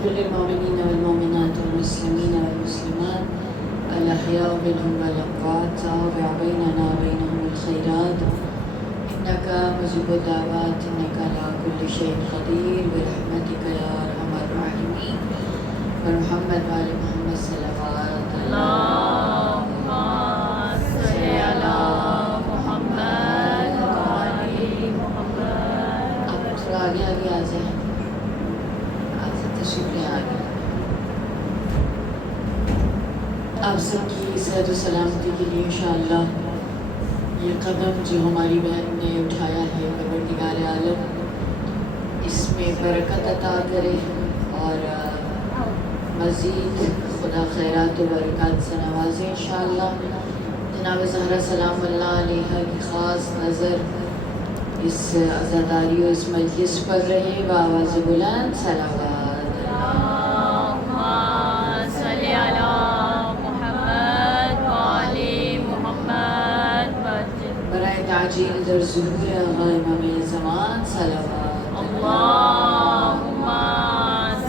واغفر للمؤمنين والمؤمنات والمسلمين والمسلمات الأحياء منهم والأموات تابع بيننا وبينهم الخيرات إنك مجيب الدعوات إنك على كل شيء قدير برحمتك يا أرحم الراحمين ومحمد وآل محمد صلوات اللهم صل على محمد وآل محمد. آپ تھوڑا آگے آگے آ جائیں، آپ سے تشریف لے آگے. آپ سب کی صحت و سلامتی کے لیے انشاءاللہ یہ قدم جو ہماری بہن نے اٹھایا ہے پروردگار عالم اس میں برکت عطا کرے اور مزید خدا خیرات و برکات سے نوازے انشاءاللہ. جناب زہرا سلام اللہ علیہ کی خاص نظر اس عزاداری و اس مجلس پر رہے بآواز بلند صلوات. اللهم صل على محمد وآل محمد. برائے تعجیل در ظہور آقا امام زمان صلوات. اللهم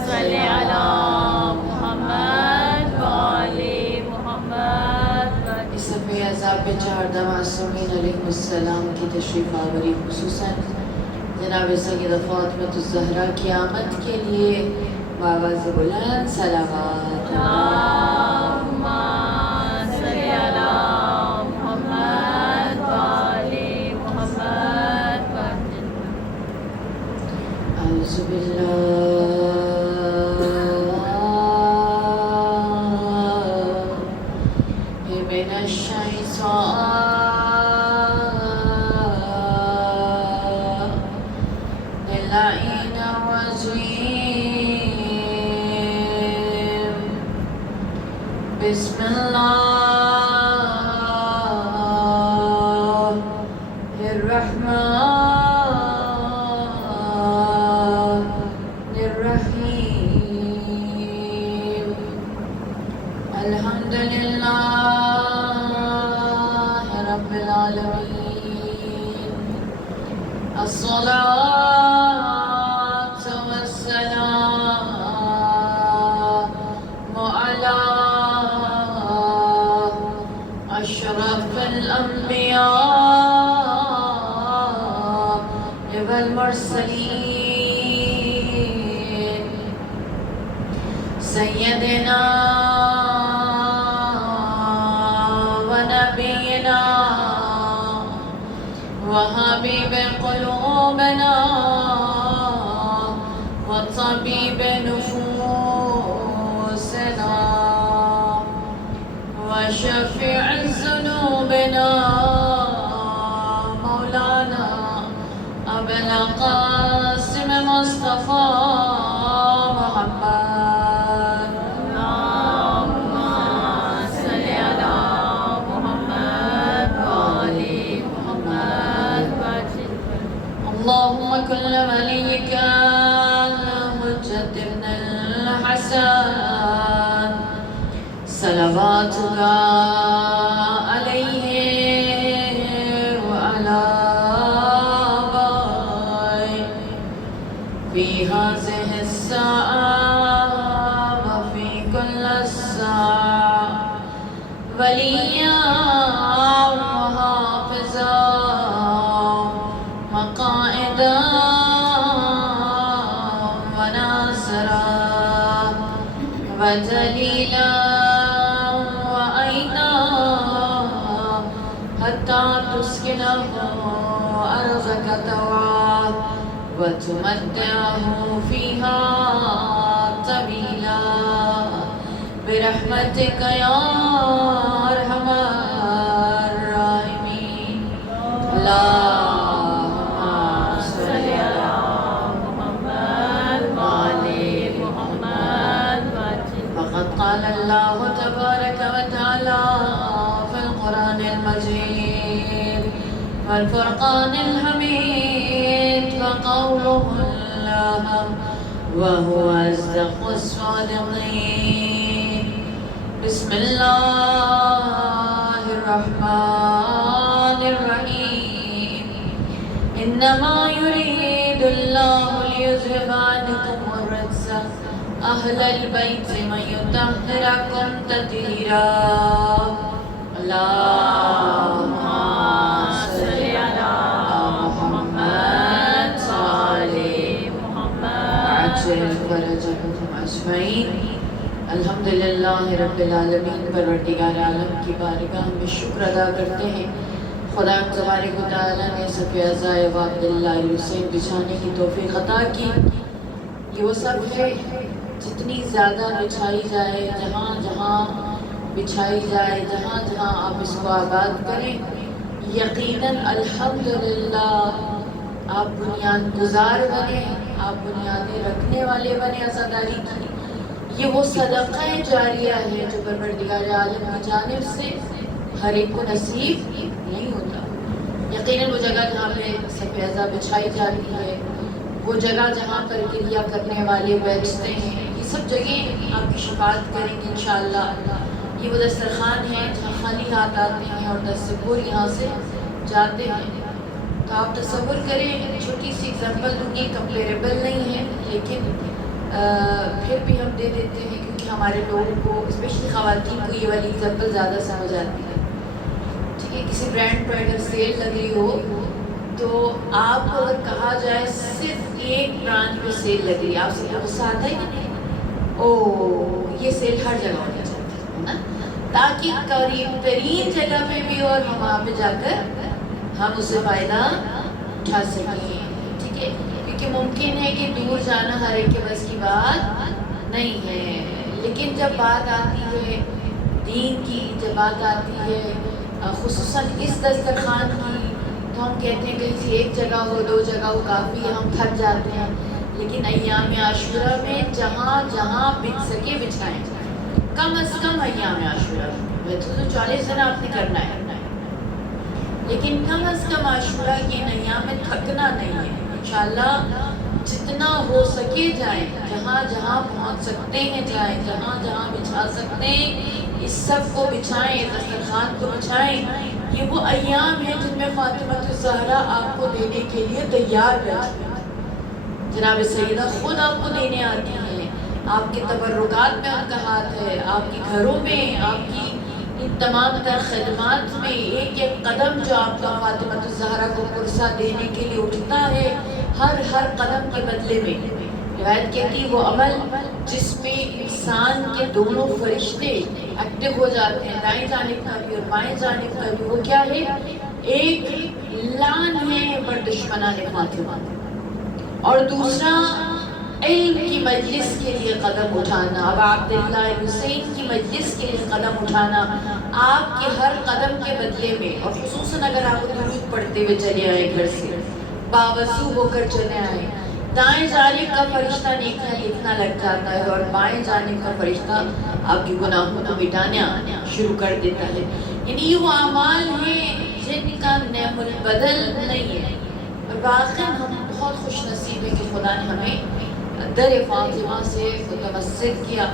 صل على محمد وآل محمد. اس صفحہ عذاب پہ 14 معصومین علیہ السلام کی تشریف آوری خصوصاً جناب سیدہ فاطمۃ الزہرا کی آمد کے لیے بآواز بلند صلوات. اللهم صل على محمد وآل محمد. اعوذ باللہ من الشیطان اللعین الرجیم. بسم اللہ الرحمن الرحیم. الحمد للہ رب العالمین. الصلاة والسلام على أشرف الأنبياء والمرسلين سيدنا ونبينا وحبيب قلوبنا وطبيب نفوسنا وشفيع ذنوبنا مولانا أبا القاسم مصطفى محمد. اللهم صل على محمد وآل محمد. اللهم كل وليك الحجة ابن الحسن صلواتك عليه وعلى آبائه في هذه الساعة وفي كل الساعة وليا وحافظا وقائدا وناصرا وجليلا وأينا حتى تسكنه أرضك طوعا وتمتعه فيها طويلا برحمتك يا أرحم الراحمين. اللهم صل على محمد وآل محمد. فقد قال الله تبارك وتعالى في القرآن المجيد والفرقان الحميد وقوله الله وهو أصدق الصادقين. بسم الله الرحمن الرحيم. إنما يريد الله ليذهب عنكم الرجس أهل البيت ويطهركم تطهيرا اللهم صل على محمد وآل محمد عجل فرجهم أجمعين الحمدللہ رب العالمین۔ پروردگار عالم کی بارگاہ میں شکر ادا کرتے ہیں، خدا تبارک و تعالیٰ نے صفِ عزائے و عبداللہ حسین بچھانے کی توفیق عطا کی۔ یہ وہ سب ہے جتنی زیادہ بچھائی جائے، جہاں جہاں بچھائی جائے، جہاں جہاں آپ اس کو آباد کریں، یقیناً الحمدللہ آپ بنیاد گزار بنیں، آپ بنیادیں رکھنے والے بنیں عزاداری کی۔ یہ وہ صدقہ جاریہ ہے جو پروردگار عالم کی جانب سے ہر ایک کو نصیب نہیں ہوتا۔ یقیناً وہ جگہ جہاں پہ صف عزا بچھائی جاتی ہے، وہ جگہ جہاں پر کریا کرنے والے بیٹھتے ہیں، یہ سب جگہیں آپ کی شفاعت کریں گے انشاءاللہ۔ یہ وہ دسترخوان ہے جہاں خالی ہاتھ آتے ہیں اور دستور یہاں سے جاتے ہیں۔ تو آپ تصور کریں، چھوٹی سی ایگزامپل دوں گی، کمپیریبل نہیں ہے لیکن پھر بھی ہم دے دیتے ہیں کیونکہ ہمارے لوگوں کو اسپیشلی خواتین کو یہ والی ایگزامپل زیادہ سمجھ آتی ہے۔ ٹھیک ہے، کسی برانڈ پر اگر سیل لگ رہی ہو تو آپ کو اگر کہا جائے صرف ایک برانڈ پہ سیل لگ رہی ہے، آپ سے غصہ آتا ہے کہ نہیں؟ یہ سیل ہر جگہ ہونی چاہیے ہے نا، تاکہ قریب ترین جگہ پہ بھی اور ہم وہاں پہ جا کر ہم اسے فائدہ اٹھا سکیں۔ ٹھیک ہے، کہ ممکن ہے کہ دور جانا ہر ایک کے بس کی بات نہیں ہے، لیکن جب بات آتی ہے دین کی، جب بات آتی ہے خصوصاً اس دسترخوان کی، تو ہم کہتے ہیں کہ کسی ایک جگہ ہو، دو جگہ ہو کافی ہے، ہم تھک جاتے ہیں۔ لیکن ایام عاشورہ میں جہاں جہاں بچ سکے بچھائیں، کم از کم ایام عاشورہ میں۔ ویسے تو 40 دن آپ نے کرنا ہے، لیکن کم از کم عاشورہ کی ان ایام میں تھکنا نہیں ہے۔ انشاءاللہ جتنا ہو سکے جائیں، جہاں جہاں پہنچ سکتے ہیں جائیں، جہاں جہاں بچھا سکتے ہیں اس سب کو بچھائیں، دسترخوان کو بچھائیں۔ یہ وہ ایام ہیں جن میں فاطمہ الزہرا آپ کو دینے کے لیے تیار رہتی ہیں۔ جناب سیدہ خود آپ کو دینے آتی ہیں، آپ کے تبرکات میں ان کا ہاتھ ہے، آپ کے گھروں میں، آپ کی ان تمام تر خدمات میں ایک ایک قدم جو آپ کا فاطمہ الزہرا کو پرسہ دینے کے لیے اٹھتا ہے، ہر قدم کے بدلے میں روایت کہتی وہ عمل جس میں انسان کے دونوں فرشتے ایکٹیو ہو جاتے ہیں، دائیں جانب کا بھی اور بائیں جانب کا بھی، وہ کیا ہے؟ ایک لعن ہے بر دشمنان فاطمہ، اور دوسرا علم کی مجلس کے لیے قدم اٹھانا، اب عبداللہ حسین کی مجلس کے لیے قدم اٹھانا، آپ کے ہر قدم کے بدلے میں، اور خصوصاً اگر آپ درود پڑھتے ہوئے چلے آئے گھر سے، باوضو ہو کر چلے آئے، دائیں جانب کا فرشتہ نیکیاں لکھنا لگ جاتا ہے اور بائیں جانب کا فرشتہ آپ کی گناہوں کو مٹانا شروع کر دیتا ہے۔ یعنی یہ وہ اعمال ہیں جن کا نعم البدل نہیں ہے، اور واقعاً ہم بہت خوش نصیب ہیں کہ خدا نے ہمیں در فاطمہ سے متمسک کیا۔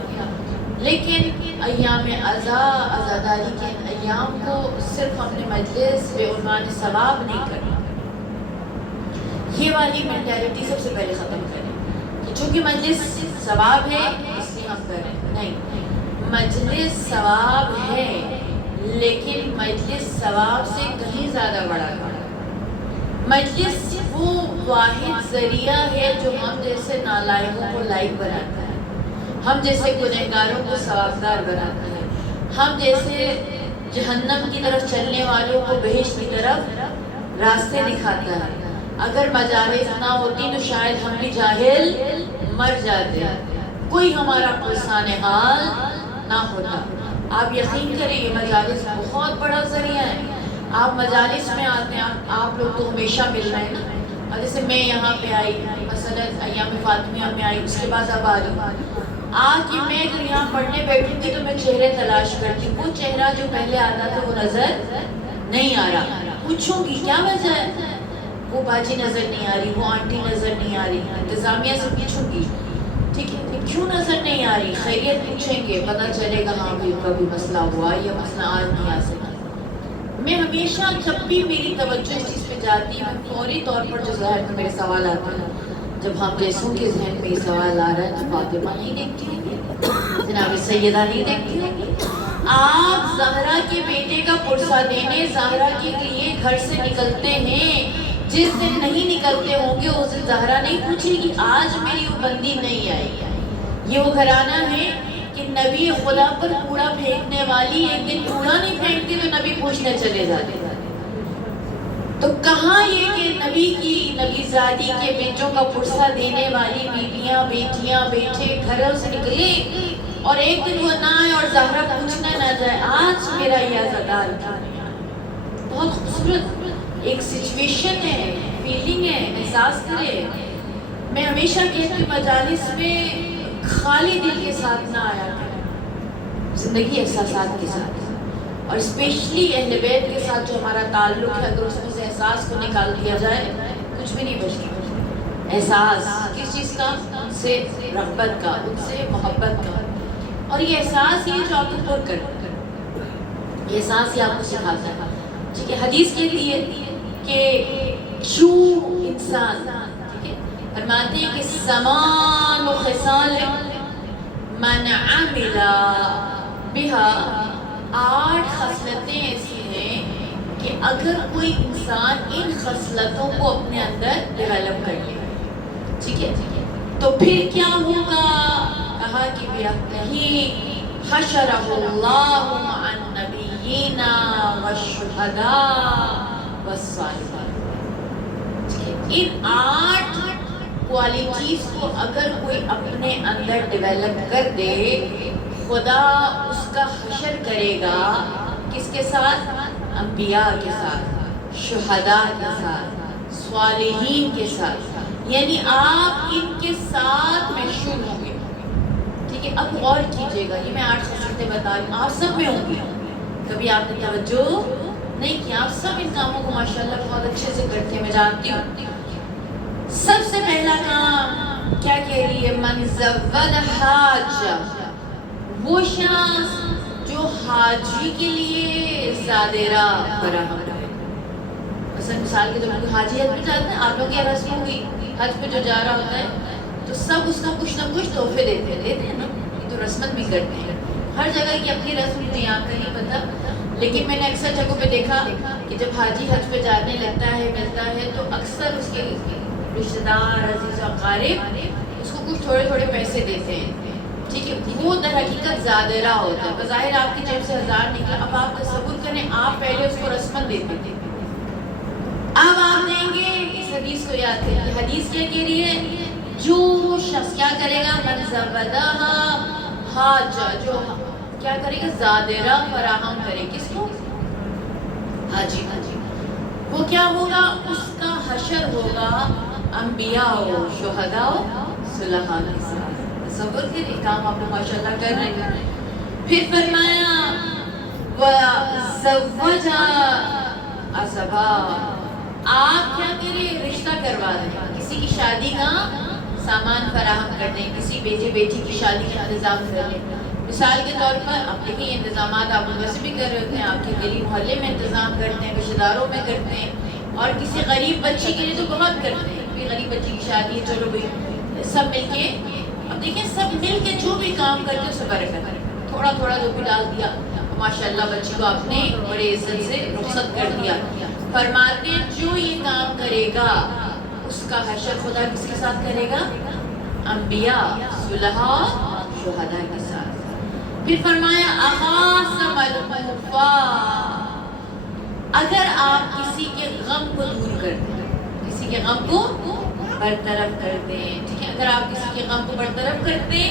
لیکن ایام عزاداری کے ایام کو صرف ہم نے مجلس بے عنوان ثواب نہیں کرنا، یہ والی مینٹیلٹی سب سے پہلے ختم کریں کہ چونکہ مجلس ثواب ہے اس لیے ہم کریں، نہیں، مجلس ثواب ہے لیکن مجلس ثواب سے کہیں زیادہ بڑا ہے۔ مجلس وہ واحد ذریعہ ہے جو ہم جیسے نالائقوں کو لائق بناتا ہے، ہم جیسے گنہگاروں کو ثوابدار بناتا ہے، ہم جیسے جہنم کی طرف چلنے والوں کو بہشت کی طرف راستے دکھاتا ہے۔ اگر مجالس نہ ہوتی تو شاید ہم بھی جاہل مر جاتے، کوئی ہمارا پرسان حال نہ ہوتا۔ آپ یقین کریں یہ مجالس بہت بڑا ذریعہ ہے۔ آپ مجالس میں آتے ہیں، آپ لوگ تو ہمیشہ مل رہے ہیں نا، اور جیسے میں یہاں پہ آئی مثلا ایام فاطمیہ میں آئی، اس کے بعد اب آ رہی کہ میں جو یہاں پڑھنے بیٹھوں گی تو میں چہرے تلاش کرتی ہوں، وہ چہرہ جو پہلے آتا تھا وہ نظر نہیں آ رہا، پوچھوں گی کیا وجہ ہے؟ وہ باجی نظر نہیں آ رہی، وہ آنٹی نظر نہیں آ رہی، انتظامیہ سے پوچھوں گی ٹھیک ہے کیوں نظر نہیں آ رہی، خیریت پوچھیں گے، پتہ چلے گا ہاں بھی کبھی مسئلہ ہوا یا مسئلہ آج نہیں آ سکا۔ میں ہمیشہ جب بھی میری توجہ اس چیز پہ جاتی ہے، میں فوری طور پر جو ظاہر میں میرے سوال آتے ہیں جب ہم جیسوں کے ذہن میں یہ سوال آ رہا ہے تو فاطمہ نہیں دیکھتی ہوگی، جناب سیدہ نہیں دیکھتی ہوگی؟ آپ زہرا کے بیٹے کا پرسہ دینے زہرا کے لیے گھر سے نکلتے ہیں، جس دن نہیں نکلتے ہوں گے اس دن زہرا نہیں پوچھے گی آج میری وہ بندی نہیں آئی۔ یہ وہ گھرانہ ہے کہ نبی خدا پر کوڑا پھینکنے والی ایک دن کوڑا نہیں پھینکتی تو نبی پوچھنے چلے جاتے۔ تو کہاں یہ کہ نبی زادی کے بیٹوں کا پرسہ دینے والی بیویاں بیٹیاں بیٹے گھروں سے نکلے اور ایک دن وہ نہ آئے اور زہرا پوچھنا نہ جائے آج میرا یہ عزادار کیا؟ بہت خوبصورت ایک سچویشن ہے، فیلنگ ہے، احساس کرے۔ میں ہمیشہ کہتی ہوں مجالس میں خالی دل کے ساتھ نہ آیا کریں، زندگی احساسات کے ساتھ، اور اسپیشلی اہل بیت کے ساتھ جو ہمارا تعلق ہے اگر اس میں سے احساس کو نکال دیا جائے کچھ بھی نہیں بچتا۔ احساس کس چیز کا؟ ان سے رغبت کا، ان سے محبت کا، اور یہ احساس یہ جو آپ کو پر کرتا ہے، یہ احساس یہ آپ کو سکھاتا ہے۔ ٹھیک ہے، حدیث کہتی ہے کہ جو انسان فرماتے ہیں کہ سمان و خصال من عمل بہا، 8 خصلتیں ایسی ہیں کہ اگر کوئی انسان ان خصلتوں کو اپنے اندر ڈیولپ کر لے، ٹھیک ہے، تو پھر کیا ہوگا؟ کہا کہ بِأَهْلِهِ حَشَرَهُ اللَّهُ مَعَ النَّبِيِّينَ وَالشُّهَدَاءِ وَالصَّالِحِينَ۔ ان 8 کوالٹیز کو اگر کوئی اپنے اندر ڈیولپ کر دے، خدا اس کا حشر کرے گا کس کے ساتھ؟ انبیاء کے ساتھ، شہداء کے ساتھ، صالحین کے ساتھ، یعنی آپ ان کے ساتھ محشور ہوں گے۔ ٹھیک ہے، اب غور کیجئے گا، یہ میں 8 خصلتیں بتا رہی ہوں، آپ سب میں ہوں گے، کبھی آپ نے توجہ نہیں کیا؟ آپ سب ان کاموں کو ماشاءاللہ بہت اچھے سے کرتے ہیں، میں جانتی ہوں۔ سب سے پہلا کام کیا کہہ رہی ہے؟ من زود حاج، وہ شخص جو حاجی کے لیے زادرہ فراہم کرے۔ مثال کے طور پر حاجی حج پہ جاتے ہیں، آپ لوگ یہ رسم ہوگی، حج پہ جو جا رہا ہوتا ہے تو سب اس کا کچھ نہ کچھ تحفے دیتے ہیں نا، یہ تو رسمت بھی کرتے ہیں، ہر جگہ کی اپنی رسم ہوتی ہے، یہاں کا نہیں پتہ، لیکن میں نے اکثر جگہوں پہ دیکھا کہ جب حاجی حج پہ جانے لگتا ہے ملتا ہے تو اکثر اس کے رشتہ دار عزیز و اقارب اس کو کچھ تھوڑے تھوڑے پیسے دیتے ہیں۔ ٹھیک ہے، وہ در حقیقت زادرہ ہوتا ہے، بظاہر آپ کی جیب سے 1000 نکلا، اب آپ تصور کریں آپ پہلے اس کو رسمن دیتے تھے، اب آپ دیں گے۔ اس حدیث کو یاد کریں، یہ حدیث کیا کہہ رہی ہے؟ جو شخص کیا کرے گا؟ من زودہ حاج، جو کیا کرے گا؟ زادرہ فراہم کرے، کس کو؟ حاجی۔ وہ کیا ہوگا؟ اس کا حشر ہوگا انبیاء و شہداء و صلحاء کے ساتھ۔ تصور کریں، کام آپ لوگ ماشاءاللہ کر رہے ہیں۔ پھر فرمایا وَزَوَّجَ عَزَبًا، آپ کیا کریں؟ رشتہ کروا دیں، کسی کی شادی کا سامان فراہم کر دیں، کسی بیٹے بیٹی کی شادی کا انتظام کر لیں۔ مثال کے طور پر آپ دیکھیں یہ انتظامات آپ لوگ ویسے بھی کر رہے ہوتے ہیں، آپ کے گلی محلے میں انتظام کرتے ہیں، رشتہ داروں میں کرتے ہیں، اور کسی غریب بچی کے لیے تو بہت کرتے ہیں، کوئی غریب بچی کی شادی ہے، چلو بھائی سب مل کے، اب دیکھیں سب مل کے جو بھی کام کرتے ہیں اس سے برکت ہے، تھوڑا تھوڑا جو بھی ڈال دیا، ماشاءاللہ بچی کو آپ نے بڑے عزت سے رخصت کر دیا۔ فرماتے ہیں جو یہ کام کرے گا اس کا حشر خدا کس کے ساتھ کرے گا؟ انبیاء، صلحاء، شہداء کے ساتھ۔ پھر فرمایا اخاصم الموفا، اگر آپ کسی کے غم کو دور کر دیں، کسی کے غم کو برطرف کر دیں، ٹھیک ہے، اگر آپ کسی کے غم کو برطرف کر دیں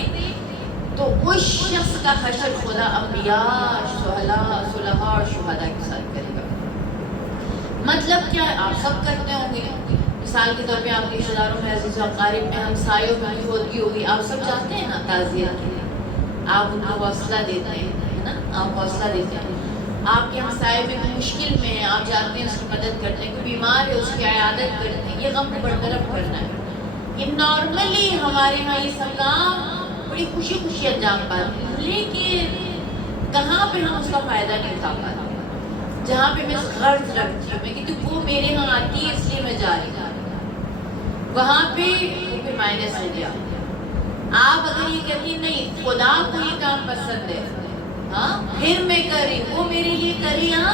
تو اس شخص کا حشر خدا انبیاء، صلحاء اور شہداء کے ساتھ کرے گا۔ مطلب کیا ہے؟ آپ سب کرتے ہوں گے، مثال کے طور پہ آپ کے رشتہ داروں میں، عزیز و اقارب میں، ہمسایوں میں ہوتی ہوگی، آپ سب چاہتے ہیں نا تعزیت کے لیے، آپ ان کو حوصلہ دیتے ہیں، ہے نا، آپ حوصلہ دیتے ہیں۔ آپ کے ہمسائے میں کوئی مشکل میں ہے، آپ جاتے ہیں اس کی مدد کرتے ہیں، کوئی بیمار ہے اس کی عیادت کرتے ہیں، یہ غم کو برطرف کرنا ہے۔ یہ نارملی ہمارے ہاں یہ سب کام بڑی خوشی خوشی انجام پاتے ہیں، لیکن کہاں پہ ہم اس کا فائدہ نہیں اٹھا پاتے؟ جہاں پہ میں غرض رکھتی ہوں میں کہ وہ میرے ہاں آتی ہے اس لیے میں جا رہی ہوں، وہاں پہ مائنس ہو گیا. آپ اگر یہ کہتی نہیں خدا کو یہ کام پسند ہے ہاں پھر میں کر رہی ہوں، وہ میرے لیے کرے یا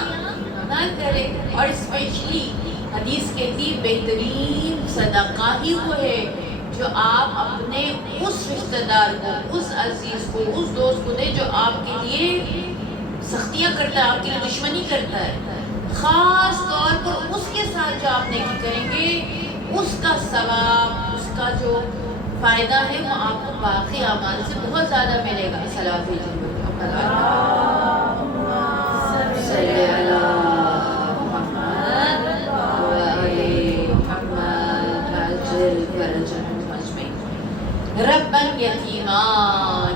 نہ کرے. اور اسپیشلی حدیث کہتی بہترین صدقہ ہی وہ ہے جو آپ اپنے اس رشتہ دار کو، اس عزیز کو، اس دوست کو دیں جو آپ کے لیے سختیاں کرتا ہے، آپ کے لیے دشمنی کرتا ہے. خاص طور پر اس کے ساتھ جو آپ نیکی کریں گے اس کا ثواب، اس کا جو فائدہ ہے وہ آپ کو باقی اعمال سے بہت زیادہ ملے گا. صلوات صلی علی محمد وعلی محمد عجل فرجهم اجمعین. ربًا یتیما،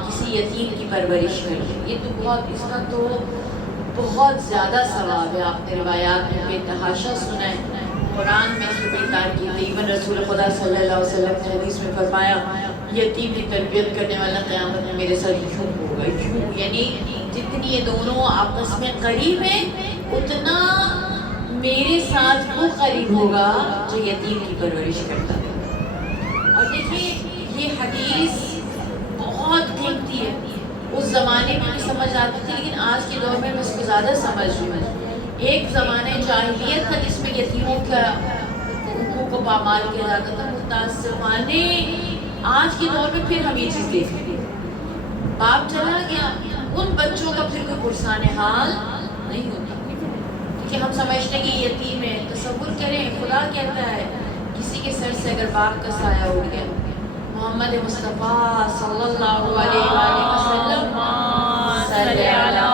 کسی یتیم کی پرورش کریں. یہ تو بہت، اس کا تو بہت زیادہ ثواب ہے. آپ نے روایات میں بے تحاشا سنا ہے، قرآن میں اس کی تاکید ہے. ایون رسول خدا صلی اللہ علیہ وسلم نے حدیث میں فرمایا یتیم کی تربیت کرنے والا قیامت میں میرے ساتھ یوں ہوگا، یوں. یعنی جتنی یہ دونوں آپس میں قریب ہیں اتنا میرے ساتھ وہ قریب ہوگا جو یتیم کی پرورش کرتا ہے. اور دیکھیے یہ حدیث بہت قیمتی ہے. اس زمانے میں بھی سمجھ آتی تھی لیکن آج کے دور میں اس کو زیادہ سمجھ رہی ہوں. ایک زمانے جاہلیت تھا جس میں یتیموں کا حقوق کو پامال کیا جاتا تھا. متاسفانہ آج کے دور میں پھر ہم یہ چیز دیکھ رہے ہیں. باپ چلا گیا، ان بچوں کا پھر کوئی پرسان حال نہیں ہوتا کہ ہم سمجھتے ہیں کہ یتیم ہے. تصور کریں خدا کہتا ہے کسی کے سر سے اگر باپ کا سایہ اٹھ گیا، محمد مصطفیٰ صلی اللہ علیہ وآلہ وسلم صلی علی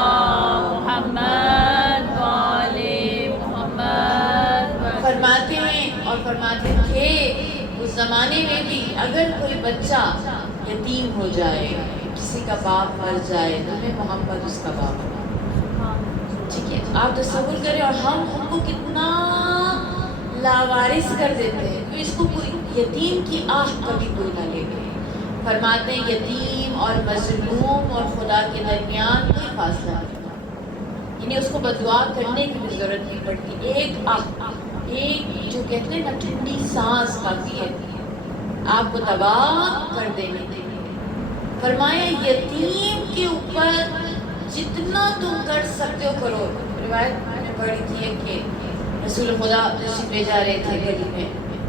محمد وعلی محمد فرماتے ہیں اور فرماتے تھے اس زمانے میں بھی اگر کوئی بچہ یتیم ہو جائے، کسی کا باپ مر جائے تو میں محمد اس کا باپ ہوں. ٹھیک ہے، آپ تصور کریں. اور ہم ان کو کتنا لاوارث کر دیتے ہیں تو اس کو کوئی یتیم کی آہ کبھی کوئی نہ لے گئے. فرماتے ہیں یتیم اور مظلوم اور خدا کے درمیان کوئی فاصلہ نہیں، یعنی اس کو بددعا کرنے کی بھی ضرورت نہیں پڑتی. ایک آہ، ایک جو کہتے ہیں نا ٹھنڈی سانس کافی ہے آپ کو تباہ کر دینے کے لیے. فرمایا یتیم کے اوپر جتنا تم کر سکتے ہو کرو. روایت میں نے پڑھی تھی کہ رسول خدا تشریف لے جا رہے تھے گلی میں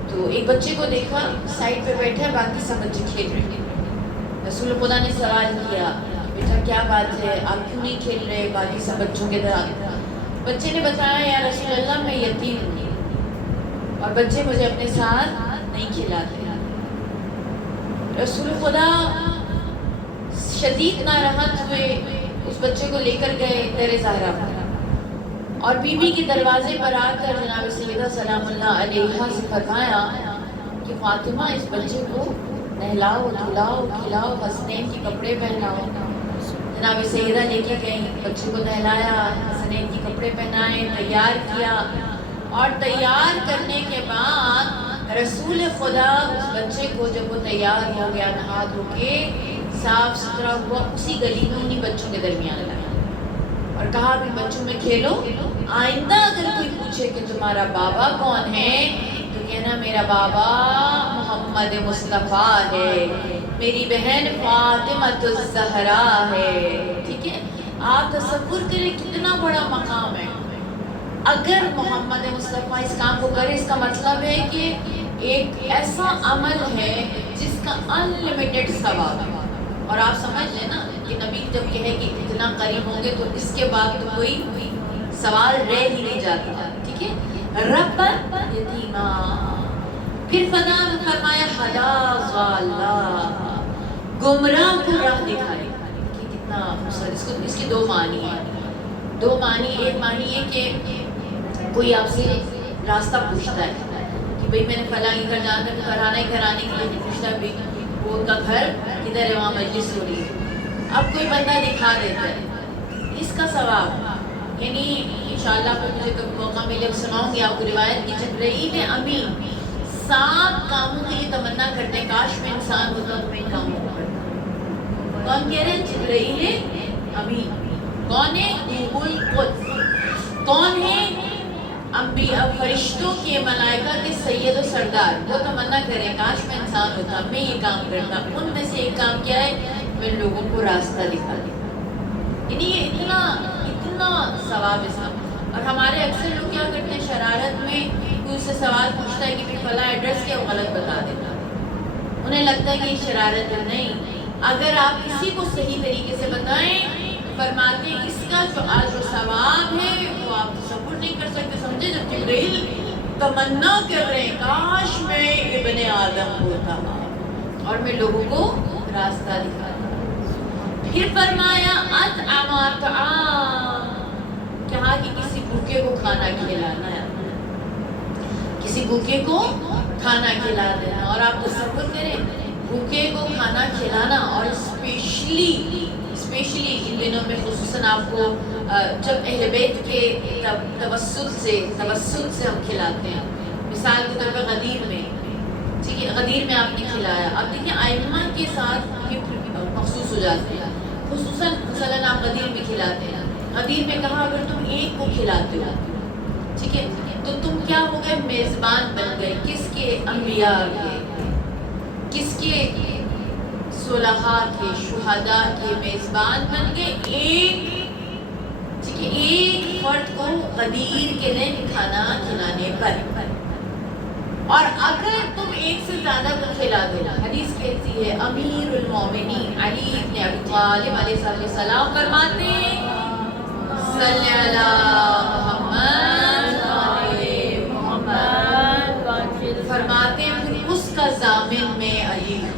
تو ایک بچے کو دیکھا سائڈ پہ بیٹھا ہے، باقی سب بچے کھیل رہے ہیں. رسول خدا نے سوال کیا بیٹا کیا بات ہے، آپ کیوں نہیں کھیل رہے باقی سب بچوں کے درمیان؟ بچے نے بتایا یا رسول اللہ میں یتیم ہوں اور بچے مجھے اپنے ساتھ نہیں کھلاتے. رسول خدا شدید ناراحت ہوئے، اس بچے کو لے کر گئے در زہرا اور بی بی کے دروازے پر آ کر جناب سیدہ سلام اللہ علیہا سے فرمایا کہ فاطمہ اس بچے کو نہلاؤ، دھلاؤ، کھلاؤ، حسنین کے کپڑے پہناؤ. جناب سیدہ لے کے گئیں، بچے کو نہلایا، حسنین کے کپڑے پہنائے، تیار کیا. اور تیار کرنے کے بعد رسول خدا اس بچے کو جب وہ تیار ہو گیا نہا دھو کے صاف ستھرا ہوا، اسی گلی میں انہیں بچوں کے درمیان لایا اور کہا کہ بچوں میں کھیلو. آئندہ اگر کوئی پوچھے کہ تمہارا بابا کون ہے تو کہنا میرا بابا محمد مصطفیٰ ہے، میری بہن فاطمہ الزہرا ہے. ٹھیک ہے، آپ تصور کریں کتنا بڑا مقام ہے. اگر محمد مصطفیٰ اس کام کو کرے اس کا مطلب ہے کہ ایک ایسا عمل ہے جس کا انلیمیٹڈ ثواب ہے. اور آپ سمجھ لیں نا کہ نبی جب کہے کہ اتنا قریب ہوں گے تو اس کے بعد تو کوئی سوال رہ ہی نہیں جاتا. ٹھیک ہے، ربًا یتیما. پھر فرمایا ہدا ضالا، گمراہ کو راہ دکھائے. کہ کتنا خوبصورت. اس کے دو معنی ہیں، دو معنی. ایک معنی یہ کہ کوئی آپ سے راستہ پوچھتا ہے کہ بھئی میں نے فلاں کے گھر جانا ہے، گھرانے کے لیے پوچھتا ہے وہ ان کا گھر کدھر ہے، وہاں مجلس ہو رہی ہے. اب کوئی بندہ دکھا دیتا ہے، اس کا ثواب. یعنی انشاءاللہ کو مجھے کبھی موقع ملے سناؤں گی آپ کو روایت کی. جبرائیل امین 7 کاموں کے لیے تمنا کرتے ہیں کاش میں انسان ہوتا تو میں ان کاموں کو کرتا. کون کہہ رہے ہیں؟ جبرائیل امین. کون ہے؟ روح القدس. کون ہے؟ انبیاء فرشتوں کے ملائکہ کے سید و سردار وہ تمنا کریں کاش میں انسان ہوتا میں یہ کام کرتا. ان میں سے ایک کام کیا ہے میں لوگوں کو راستہ دکھا دیں. یعنی یہ اتنا ثواب اس کا. اور ہمارے اکثر لوگ کیا کرتے ہیں شرارت میں کوئی سے سوال پوچھتا ہے کہ فلاں ایڈریس کیا غلط بتا دیتا ہے. انہیں لگتا ہے کہ یہ شرارت ہے. نہیں, اگر آپ کسی کو صحیح طریقے سے بتائیں فرماتے ہیں اس کا جو اجر و ثواب ہے وہ آپ تصور نہیں کر سکتے. سمجھے جب جبرائیل تمنا کر رہے ہیں کاش میں ابن آدم ہوتا اور میں لوگوں کو راستہ دکھاتا. پھر فرمایا اطعم طعام, کہا کہ کسی بھوکے کو کھانا کھلانا ہے, کسی بھوکے کو کھانا کھلا دینا. اور آپ تصور کریں بھوکے کو کھانا کھلانا, اور اسپیشلی ان دنوں میں خصوصاً آپ کو جب اہل بیت کے توسط سے ہم کھلاتے ہیں. مثال کے طور پر غدیر میں, ٹھیک ہے, غدیر میں آپ نے کھلایا. اب دیکھیں ائمہ کے ساتھ یہ مخصوص ہو جاتے ہیں. خصوصاً مثلاً آپ غدیر میں کھلاتے ہیں. غدیر میں کہا اگر تم ایک کو کھلاتے ہو, ٹھیک ہے, تو تم کیا ہو گئے میزبان بن گئے. کس کے؟ انبیاء کے. کس کے؟ صلحاء کے, شہداء کے میزبان بن گئے. ایک فرد کو غدیر کے دن کھانا کھلانے پر. اور اگر تم ایک سے زیادہ کو کھلا دو, حدیث کہتی ہے امیر المومنین علی بن ابی طالب علیہ السلام فرماتے ہیں صلی اللہ محمد, فرماتے ہیں پھر اس کا ضامن میں علی ہوں.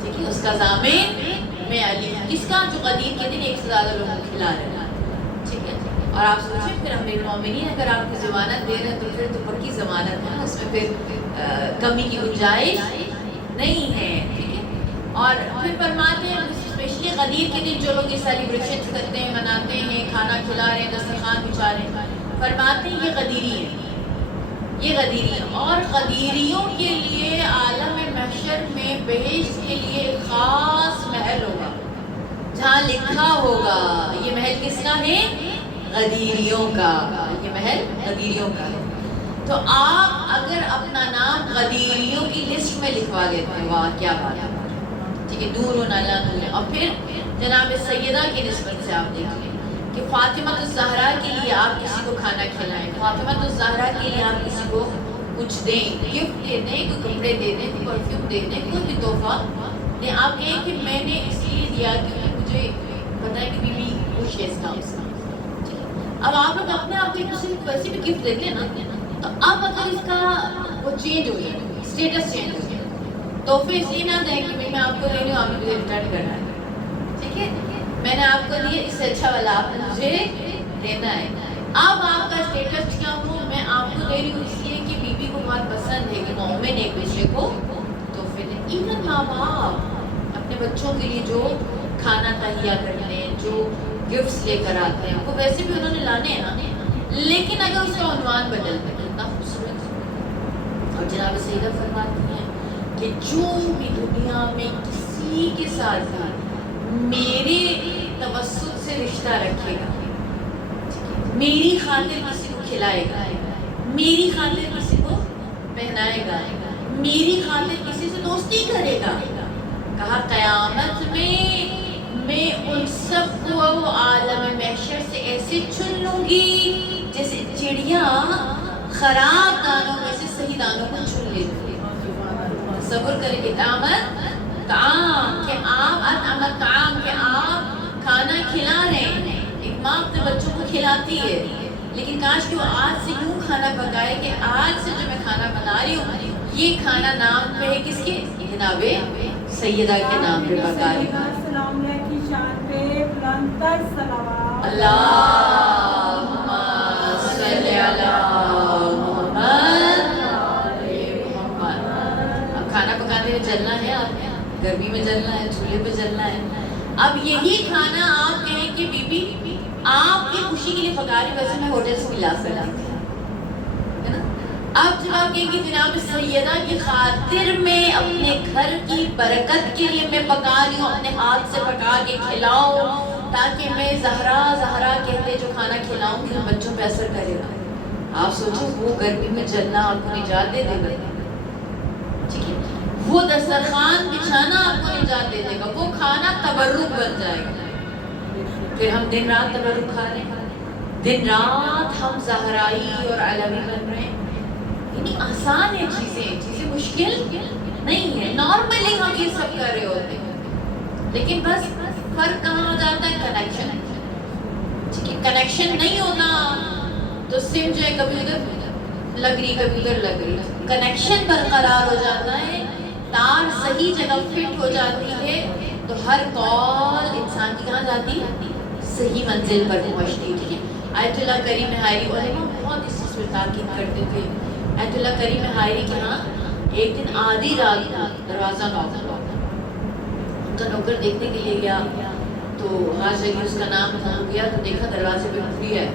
ٹھیک ہے, اس کا ضامن میں علی ہوں. کس کا؟ جو غدیر کے دن ایک سے زیادہ لوگوں کو کھلا رہے ہیں. ٹھیک ہے, اور آپ سوچیں پھر امیر المومنین اگر آپ کو ضمانت دے رہے ہیں تو پھر تو پکی ضمانت ہے, اس میں پھر کمی کی گنجائش نہیں ہے. ٹھیک ہے, اور پھر فرماتے ہیں اسپیشلی غدیر کے دن جو لوگ یہ سیلیبریشن کرتے ہیں, مناتے ہیں, کھانا کھلا رہے ہیں, دسترخوان بچھا رہے ہیں, فرماتے ہیں یہ غدیری ہے, یہ غدیری ہے. اور غدیریوں کے لیے عالم محشر میں بہشت کے لیے ایک خاص محل ہوگا جہاں لکھا ہوگا یہ محل کس کا ہے؟ غدیریوں کا. یہ محل غدیریوں کا ہے. تو آپ اگر اپنا نام غدیریوں کی لسٹ میں لکھوا لیتے ہیں, واہ کیا بات ہے. ٹھیک ہے, دور ہونا لا دور. اور پھر جناب سیدہ کی نسبت سے آپ دیکھ لیں کہ فاطمہ الزہرا کے لیے آپ کسی کو کھانا کھلائیں, فاطمہ الزہرا کے لیے آپ کسی کو کچھ دیں, گفٹ دے دیں, کوئی کپڑے دے دیں, کوئی پرفیوم دے دیں, کوئی بھی تحفہ دیں. آپ کہیں کہ میں نے اس لیے دیا کیونکہ مجھے پتا ہے کہ بیوی خوش ہے اس کام سے. اب آپ لوگ اپنے آپ کو کسی ویسے بھی گفٹ دیتے ہیں نا, تو اب اگر اس کا وہ چینج ہو جائے, اسٹیٹس چینج ہو جائے, تحفے اس لیے نہ دیں کہ میں آپ کو دے رہی ہوں آپ نے مجھے ریٹرن کرنا ہے. ٹھیک ہے, میں نے آپ کو دیے, اس سے اچھا والا آپ نے مجھے دینا ہے. اب آپ کا اسٹیٹس کیا ہو, میں آپ کو دے رہی ہوں اس لیے کہ بیوی کو بہت پسند ہے کہ مومن ایک دوسرے کو تحفے دیں. ایون ماں باپ اپنے بچوں کے لیے جو کھانا تہیا کرتے ہیں, جو گفٹس لے کر آتے ہیں, وہ ویسے بھی انہوں نے لانے ہیں نا, لیکن اگر اس کا عنوان بدل دیں کتنا خوبصورت. اور جناب سیدہ فرماتی ہیں کہ جو بھی دنیا میں کسی کے ساتھ میرے توسط سے رشتہ رکھے گا, میری خاطر کسی کو کھلائے گا, میری خاطر کسی کو پہنائے گا, میری خاطر کسی سے دوستی کرے گا, کہا قیامت میں ان سب کو عالم محشر سے ایسے چن لوں گی جیسے چڑیا خراب دانوں میں سے صحیح دانوں کو چن لیتی ہے. تصور کریں کہ طعام کہ آپ کھانا کھلا رہے ہیں. ایک ماں اپنے بچوں کو کھلاتی ہے, لیکن کاش کہ وہ آج سے یوں کھانا پکائے کہ آج سے جو میں کھانا بنا رہی ہوں یہ کھانا نام پہ ہے کس کے؟ جناب سیدہ کے نام پہ پکا رہی ہوں. اللہم صلی علی محمد. اب کھانا پکانے میں جلنا ہے, آپ گرمی میں جلنا ہے, چولہے پہ جلنا ہے. اب یہی کھانا آپ کہیں کہ بی بی آپ کی خوشی کے لیے پکا رہی, ویسے میں ہوٹل سے ملا سکتا ہوں. اب جب آپ کہیں کہ جناب سیدہ کی خاطر میں اپنے گھر کی برکت کے لیے میں پکا رہی ہوں, اپنے ہاتھ سے پکا کے کھلاؤں تاکہ میں زہرا کہتے جو کھانا کھلاؤں گی بچوں پہ اثر کرے گا. آپ سوچو وہ گرمی میں جلنا آپ کو نجات دے دے گا، ٹھیک ہے، وہ دسترخوان بچھانا آپ کو نجات دے دے گا، وہ کھانا تبرک بن جائے گا. پھر ہم دن رات تبرک کھا رہے ہیں، دن رات ہم زہرائی اور علوی بن رہے ہیں. یعنی آسان ہے چیزیں مشکل نہیں ہے، نارملی ہم یہ سب کر رہے ہوتے ہیں. لیکن بس فرق کہاں ہو جاتا ہے؟ کنیکشن. ٹھیک ہے، کنیکشن نہیں ہوتا تو سم جو ہے کبھی ادھر لگ رہی کبھی ادھر لگ رہی. کنیکشن برقرار ہو جاتا ہے، تار صحیح جگہ فٹ ہو جاتی ہے تو ہر کال انسان کی کہاں جاتی ہے؟ صحیح منزل پر پہنچتی ہے. آیت اللہ کریم حائری علماء بہت اس چیز پر تاکید کرتے تھے. آیت اللہ کریم حائری کے ہاں ایک دن آدھی رات کو دروازہ نوک ہوا. ان کا نوکر دیکھنے کے لیے گیا تو حاج علی اس کا نام تھا، گیا تو دیکھا دروازے پہ بوڑھی ہے،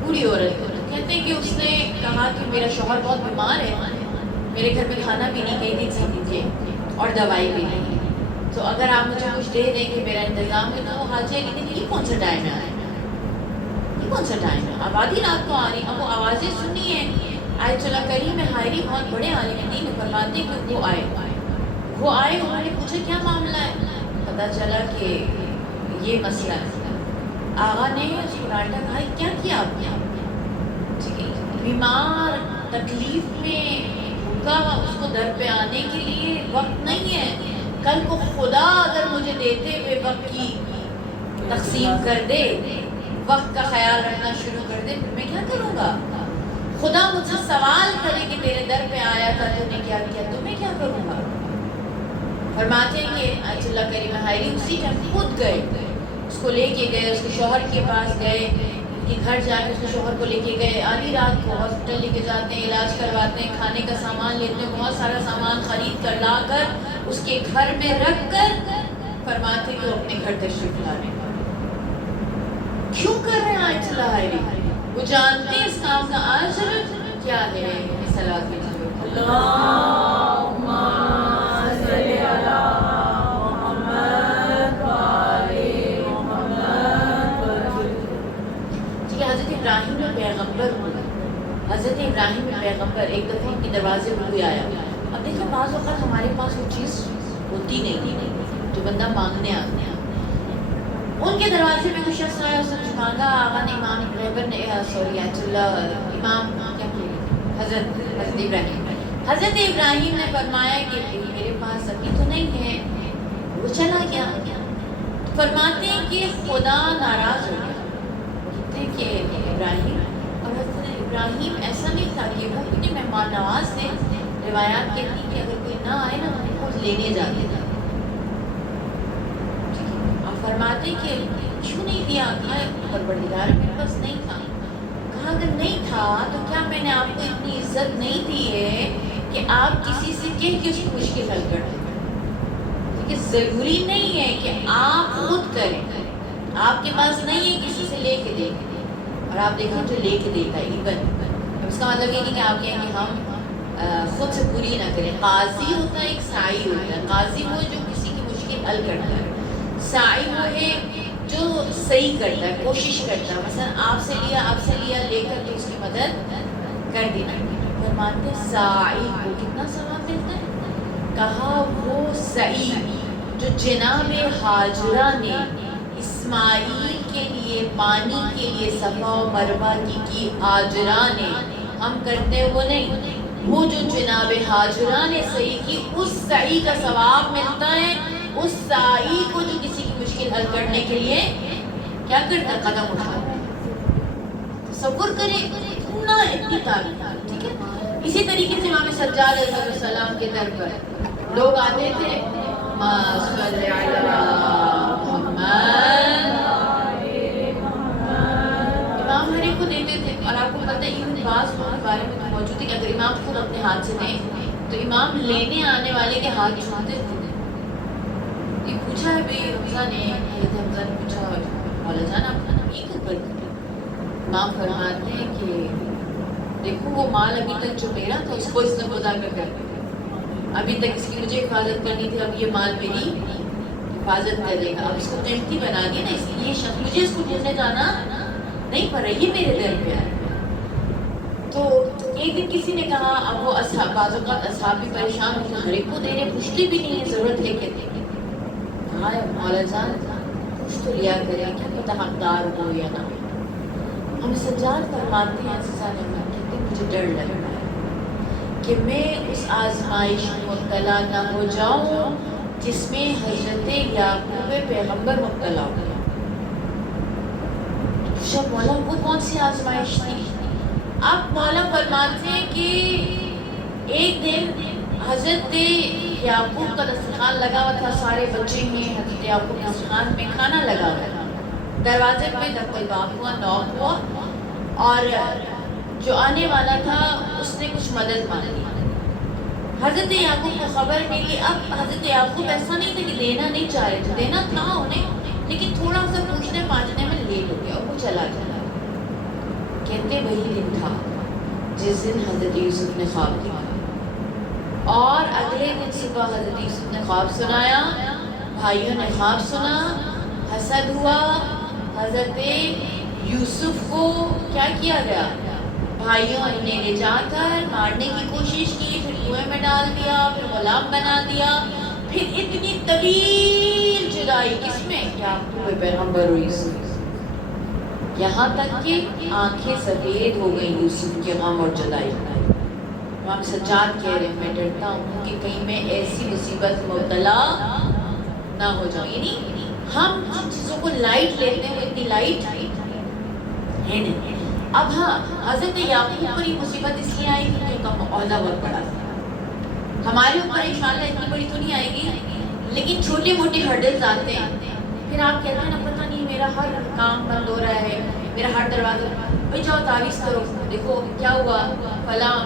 بوڑھی عورت. کہتے ہیں کہ اس نے کہا کہ میرا شوہر بہت بیمار ہے، میرے گھر میں کھانا بھی نہیں، کئی دن سے دیجیے اور دوائی بھی نہیں، تو اگر آپ مجھے کچھ دے دیں کہ میرا انتظام ہے. تو حاج علی نے یہ کون سا ٹائم ہے، یہ کون سا ٹائم ہے، اب آدھی رات کو آ رہی. اب وہ آوازیں سنی ہیں. آیت اللہ کریم حائری بہت بڑے عالم دین فرماتے ہیں کہ وہ آئے، انہوں نے پوچھا کیا معاملہ ہے. پتہ چلا کہ یہ مسئلہ ہے. آغا نے اس کو ڈانٹا، کہا کیا کیا آپ نے؟ بیمار تکلیف میں بھوکا، اس کو در پہ آنے کے لیے وقت نہیں ہے. کل کو خدا اگر مجھے دیتے ہوئے وقت کی تقسیم کر دے، وقت کا خیال رکھنا شروع کر دے، پھر میں کیا کروں گا؟ خدا مجھ سے سوال کرے کہ میرے در پہ آیا تھا تو نے کیا کیا، تو میں کیا کروں گا؟ فرماتے ہیں کہ آیت اللہ کریم حائری اسی ٹائم خود گئے، اس کو لے کے گئے، اس کے شوہر کے پاس گئے، کہ گھر جا کے اس کے شوہر کو لے کے گئے. آدھی رات کو ہاسپٹل لے کے جاتے ہیں، علاج کرواتے ہیں، کھانے کا سامان لیتے ہیں، بہت سارا سامان خرید کر لا کر اس کے گھر میں رکھ کر فرماتے ہیں کہ وہ اپنے گھر تشریف لا رہے ہیں. کیوں کر رہے ہیں آیت اللہ حائری؟ وہ جانتے ہیں اس کام کا اجر کیا ہے. صلاۃ اللہم صلی علی محمد و آل محمد. ٹھیک ہے. حضرت ابراہیم میں پیغمبر ہوئے، حضرت ابراہیم میں پیغمبر ایک دفعہ ان کے دروازے پر کوئی آیا. اب دیکھیں بعض اوقات ہمارے پاس وہ چیز ہوتی نہیں جو بندہ مانگنے آتے ہیں. ان کے دروازے پہ کچھ شخص آیا، اس نے کچھ مانگا. آقا نے امام رہبر نے سوری آیت اللہ امام کیا حضرت ابراہیم نے فرمایا کہ میرے پاس ابھی تو نہیں ہے. وہ چلا گیا. فرماتے ہیں کہ خدا ناراض ہو گیا. کہتے ہیں کہ ابراہیم، اور حضرت ابراہیم ایسا نہیں تھا کہ وہ اتنے مہمان نواز تھے. روایات کہتی ہیں کہ اگر کوئی نہ آئے نا تو خود لینے جاتے تھے. فرماتے کہ کیوں نہیں دیا؟ پروردگار میرے پاس نہیں تھا. کہا اگر نہیں تھا تو کیا میں نے آپ کو اتنی عزت نہیں دی ہے کہ آپ کسی سے کہہ کے اس کی مشکل حل کر دیں؟ کیونکہ ضروری نہیں ہے کہ آپ خود کریں. آپ کے پاس نہیں ہے کسی سے لے کے دیں، اور آپ دیکھیں جو لے کے دے گا ایون، اس کا مطلب یہ نہیں کہ آپ کہیں کہ ہم خود سے پوری نہ کریں. قاضی ہوتا ہے، ایک سائی ہوتا ہے. قاضی وہ جو کسی کی مشکل حل کرتا ہے، سائی وہ ہے جو صحیح کرتا ہے، کوشش کرتا ہے. مثلا آپ سے لیا لے کر کے اس کی مدد کر دینا. فرماتے سائی کو کتنا ثواب ملتا ہے؟ کہا وہ سعی جو جناب ہاجرہ نے اسماعیل کے لیے پانی کے لیے صفا و مروہ کی ہاجرہ نے، ہم کرتے وہ نہیں، وہ جو جناب ہاجرہ نے صحیح کی اس سعی کا ثواب ملتا ہے. اس سعی کو جو کسی کی مشکل حل کرنے کے لیے کیا کرتا، قدم اٹھاتا. تصور کریں اتنی تعریف. ٹھیک ہے. اسی طریقے سے امام سجاد علیہ السلام کے در پر لوگ آتے تھے، ما صلی علی محمد، امام ہر ایک کو دیتے تھے. اور آپ کو پتہ ہے ان بعض کے بارے میں تو موجود ہے کہ اگر امام خود اپنے ہاتھ سے دیں تو امام لینے آنے والے کے ہاتھ چھوتے تھے. یہ پوچھا ہے بھائی حمزہ نے، حضرت حمزہ نے پوچھا مولا جان آپ کا نام یہ کب کرتے ہیں؟ امام فرماتے ہیں کہ دیکھو وہ مال ابھی تک جو میرا تھا اس کو اس نے خدا کر کرتے تھے، ابھی تک اس کی مجھے حفاظت کرنی تھی، اب یہ مال میری حفاظت کرے گا. اب اس کو قیمتی بنا دیا نا، اس لیے شخص مجھے اس کو ڈھونڈنے جانا نہیں پڑ رہا، یہ میرے در پہ آئے. تو ایک دن کسی نے کہا، اب وہ بعض اوقات اصحاب بھی پریشان ہوتے ہیں، ہر ایک کو دے رہے، پوچھتے بھی نہیں ہے، ضرورت ہے کہ کہا مولا جان پوچھ تو لیا کرے، کیا پتہ حقدار ہو یا نہ ہو۔ ہم سجاد فرماتے ہیں عزیزہ نے، کہتے مجھے ڈر لگ رہا ہے کہ میں اس آزمائش میں مبتلا نہ ہو جاؤں جس میں حضرت یعقوب پیغمبر مبتلا ہو گیا۔ پوچھا مولا وہ کون سی آزمائش تھی؟ اب مولا فرماتے ہیں کہ ایک دن حضرت یعقوب کا دسترخوان لگا ہوا تھا، سارے بچے ہیں، حضرت یعقوب کے دسترخوان میں کھانا لگا ہوا تھا، دروازے پہ دق الباب ہوا، نوک ہوا، اور جو آنے والا تھا اس نے کچھ مدد مانگی۔ حضرت یعقوب کو خبر ملی۔ اب حضرت یعقوب ایسا نہیں تھا کہ دینا نہیں چاہ رہے تھے، دینا تھا انہیں، لیکن تھوڑا سا پوچھنے پاچھنے میں لیٹ ہو گیا اور وہ چلا گیا۔ کہتے وہی دن تھا جس دن حضرت یوسف نے خواب دیکھا، اور اگلے دن صبح حضرت یوسف نے خواب سنایا، بھائیوں نے خواب سنا، حسد ہوا، حضرت یوسف کو کیا کیا گیا؟ بھائیوں نے لے جا کر مارنے کی کوشش کی، پھر کنویں میں ڈال دیا، پھر غلام بنا دیا، پھر اتنی طویل جدائی، کس میں؟ یعقوب پیغمبر اور یوسف، یہاں تک کہ آنکھیں سفید ہو گئی یوسف کے غم اور جدائی۔ امام سجاد کہہ رہے ہیں میں ڈرتا ہوں کہ کہیں میں ایسی مصیبت مبتلا نہ ہو جاؤں۔ یعنی ہم جن چیزوں کو لائٹ لیتے ہیں وہ اتنی لائٹ ہے نہیں۔ اب ہاں حضرت یعقوب پر یہ مصیبت اس لیے آئی کہ ان کا عہدہ بہت بڑا تھا، ہمارے اوپر انشاءاللہ اتنی بڑی تو نہیں آئے گی، لیکن چھوٹے موٹے ہرڈلز آتے ہیں، پھر آپ کہتے ہیں نا پتہ نہیں میرا ہر کام بند ہو رہا ہے، میرا ہر دروازہ، بھائی جاؤ تعویذ کرو، دیکھو کیا ہوا، فلاں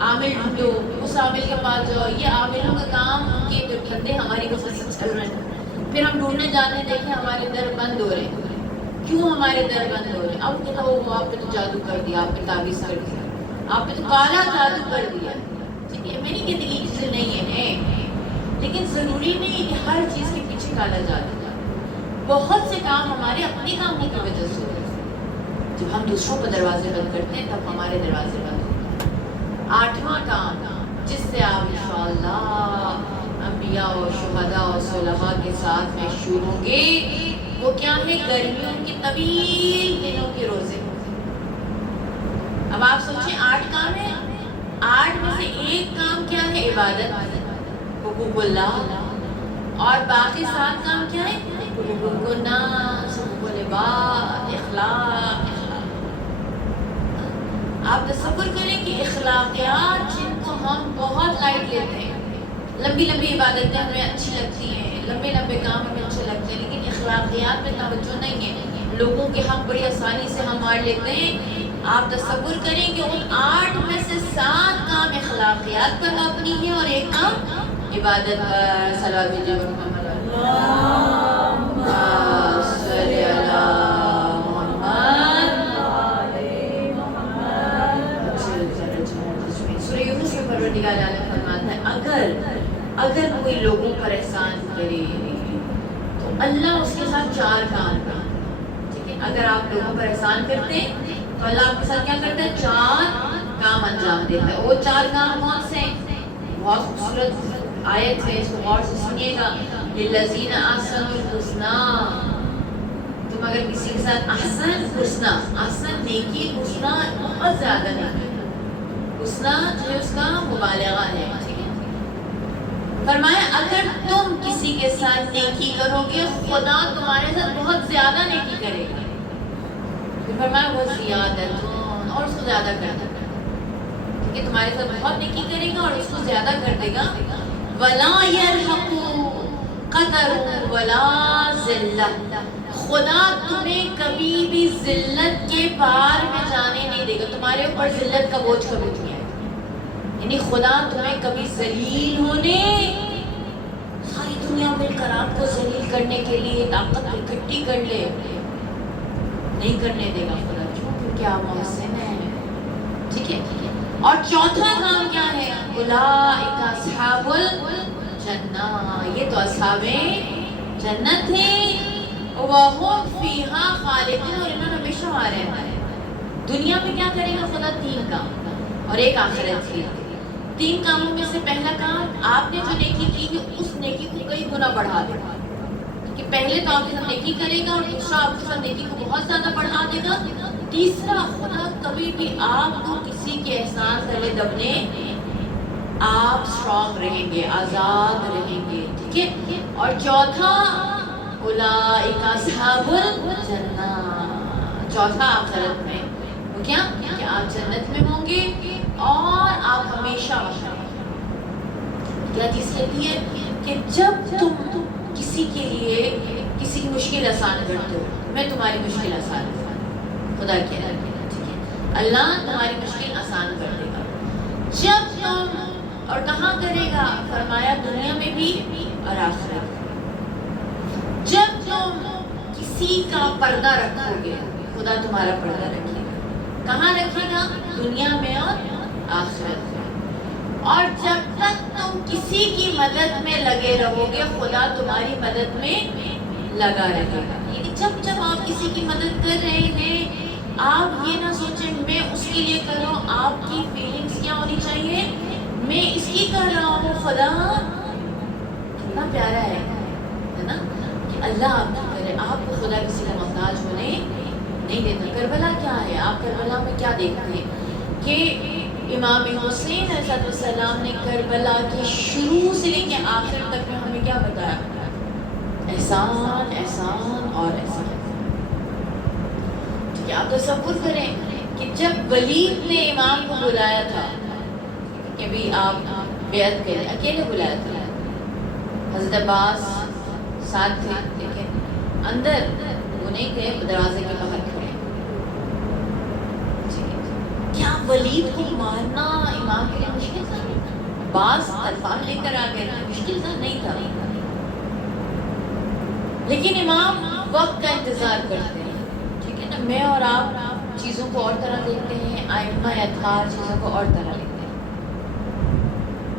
عامل ڈھونڈو، اس عامل کے پاس جاؤ، یہ عاملوں کا کام کہ جو دھندے ہماری وجہ سے چل رہے ہیں، پھر ہم ڈھونڈنے جاتے ہیں دیکھیں ہمارے در بند ہو رہے ہیں، کیوں ہمارے در بند ہو رہے ہیں؟ اب کہتا وہ آپ پہ تو جادو کر دیا، آپ پہ تعویذ کر دیا، آپ پہ تو کالا جادو کر دیا۔ ٹھیک ہے، میں نہیں کہتی کہ چیزیں نہیں ہیں، لیکن ضروری نہیں کہ ہر چیز کے پیچھے کالا جادو ہے۔ بہت سے کام ہمارے اپنے کاموں کی وجہ سے ہوتے ہیں، جب ہم دوسروں پر دروازے بند کرتے ہیں تب ہمارے دروازے بند ہوتے ہیں۔ 8واں کام جس سے آپ انشاءاللہ انبیاء اور شہداء اور صلحاء کے ساتھ محشور ہوں گے، وہ کیا ہے؟ گرمیوں کے طویل دنوں کے روزے۔ اب آپ سوچیں 8 کام ہیں، 8 میں سے ایک کام کیا ہے؟ عبادت، حقوق اللہ، اور باقی 7 کام کیا ہے؟ حقوق الناس، حقوق العباد، اخلاق۔ آپ تصور کریں کہ اخلاقیات جن کو ہم بہت لائٹ لیتے ہیں، لمبی لمبی عبادتیں ہمیں اچھی لگتی ہیں، لمبے لمبے کام ہمیں اچھے لگتے ہیں، لیکن اخلاقیات پہ توجہ نہیں ہے، لوگوں کے حق بڑی آسانی سے ہم مار لیتے ہیں۔ آپ تصور کریں کہ ان 8 میں سے 7 کام اخلاقیات پر مبنی ہے اور ایک کام عبادت پر۔ صلوات بھیجیے محمد صلی اللہ محمد۔ سورہ یونس میں پروردگار عالم فرماتا ہے اگر کوئی لوگوں پر احسان کرے تو اللہ اس کے ساتھ 4 کام کرتا ہے۔ ٹھیک ہے، اگر آپ لوگوں پر احسان کرتے ہیں تو اللہ آپ کے ساتھ کیا کرتا ہے؟ 4 کام انجام دیتا ہے۔ وہ 4 کام کون سے ہیں؟ بہت خوبصورت آیت ہے، اس کو غور سے سنیے گا۔ للذین احسنوا الحسنی، تم اگر کسی کے ساتھ احسن، حسنہ، احسن نیکی، حسنہ بہت زیادہ نیکی، حسنہ جو ہے اس کا مبالغہ ہے۔ ٹھیک ہے، فرمایا اگر تم کسی کے ساتھ نیکی کرو گے خدا تمہارے ساتھ بہت زیادہ نیکی کرے گا۔ پھر فرمایا وہ زیادہ اور اس کو زیادہ کر دے گا، کہ تمہارے ساتھ بہت نیکی کرے گا اور اس کو زیادہ کر دے گا۔ وَلَا يَرْحَقُ قَدَرٌ وَلَا ذِلَّةٌ، خدا تمہیں کبھی بھی ذلت کے پار میں جانے نہیں دے گا، تمہارے اوپر ذلت کا بوجھ کبھی نہیں آئے گا۔ یعنی خدا تمہیں کبھی ذلیل ہونے، ساری دنیا مل کر آپ کو ذلیل کرنے کے لیے طاقت اکٹھی کر لے، نہیں کرنے دے گا خدا، کیونکہ آپ محسن ہیں۔ ٹھیک ہے، اور 4تھا کام کیا ہے؟ اولئک اصحاب الجنہ، یہ تو اصحاب جنت ہیں، وَهُمْ فِيهَا خَالِدُونَ، اور انہوں نے ہمیشہ وہاں رہنا ہے۔ دنیا میں کیا کرے گا خدا؟ 3 کام، اور ایک آخرت کی. 3 کاموں میں سے پہلا کام، آپ نے جو نیکی کی ہے اس نیکی کو کئی گنا بڑھا دے گا. کہ پہلے تو آپ کے ساتھ نیکی کرے گا، اور دوسرا آپ کے ساتھ نیکی کو بہت زیادہ بڑھا دے گا. تیسرا، خدا کبھی بھی آپ کو کسی کے احسان تلے دبنے، آپ اسٹرانگ رہیں گے، آزاد رہیں گے. ٹھیک ہے. اور چوتھا، اولئک اصحاب الجنہ. چوتھا آخرت میں وہ کیا کہ آپ جنت میں ہوں گے اور آپ ہمیشہ وہاں. کیا چیز کہتی ہے کہ جب تم کسی کے لیے کسی کی مشکل آسان کرتے ہو، میں تمہاری مشکل آسان کروں. خدا کہہ رہا ہے ٹھیک ہے، اللہ تمہاری مشکل آسان کر دے گا. جب تم، اور کہاں کرے گا؟ فرمایا دنیا میں بھی اور آخرت. جب تم کسی کا پردہ رکھو گے، خدا تمہارا پردہ رکھے گا. کہاں رکھے گا؟ دنیا میں اور آخرت میں. اور جب تک تم کسی کی مدد میں لگے رہو گے، خدا تمہاری مدد میں لگا رہے گا. یعنی جب آپ کسی کی مدد کر رہے ہیں، آپ یہ نہ سوچیں میں اس کے لیے کر رہا ہوں. آپ کی فیلنگز کیا ہونی چاہیے؟ میں اس کی کر رہا ہوں. خدا کتنا پیارا ہے نا کہ اللہ آپ کی کرے. آپ کو خدا کسی کا محتاج ہونے نہیں دیتا. کربلا کیا ہے؟ آپ کربلا میں کیا دیکھتے ہیں کہ امام حسین علیہ السلام نے کربلا کے شروع سے لے کے آخر تک میں ہمیں کیا بتایا؟ احسان، احسان اور احسان. ٹھیک ہے. آپ تصور کریں کہ جب ولید نے امام کو بلایا تھا کہ بھی آپ بیعت کریں، اکیلے بلایا تھا. حضرت عباس ساتھ تھے لیکن اندر وہ نہیں گئے، دروازے کے باہر کھڑے. کیا ولید کو مارنا امام کے لیے مشکل تھا؟ عباس تلوار لے کر آ گئے تھے، مشکل تھا؟ نہیں تھا. لیکن امام وقت کا انتظار کرتے ہیں. ٹھیک ہے نا. میں اور آپ چیزوں کو اور طرح دیکھتے ہیں، ائمہ اطہار چیزوں کو اور طرح دیکھتے ہیں.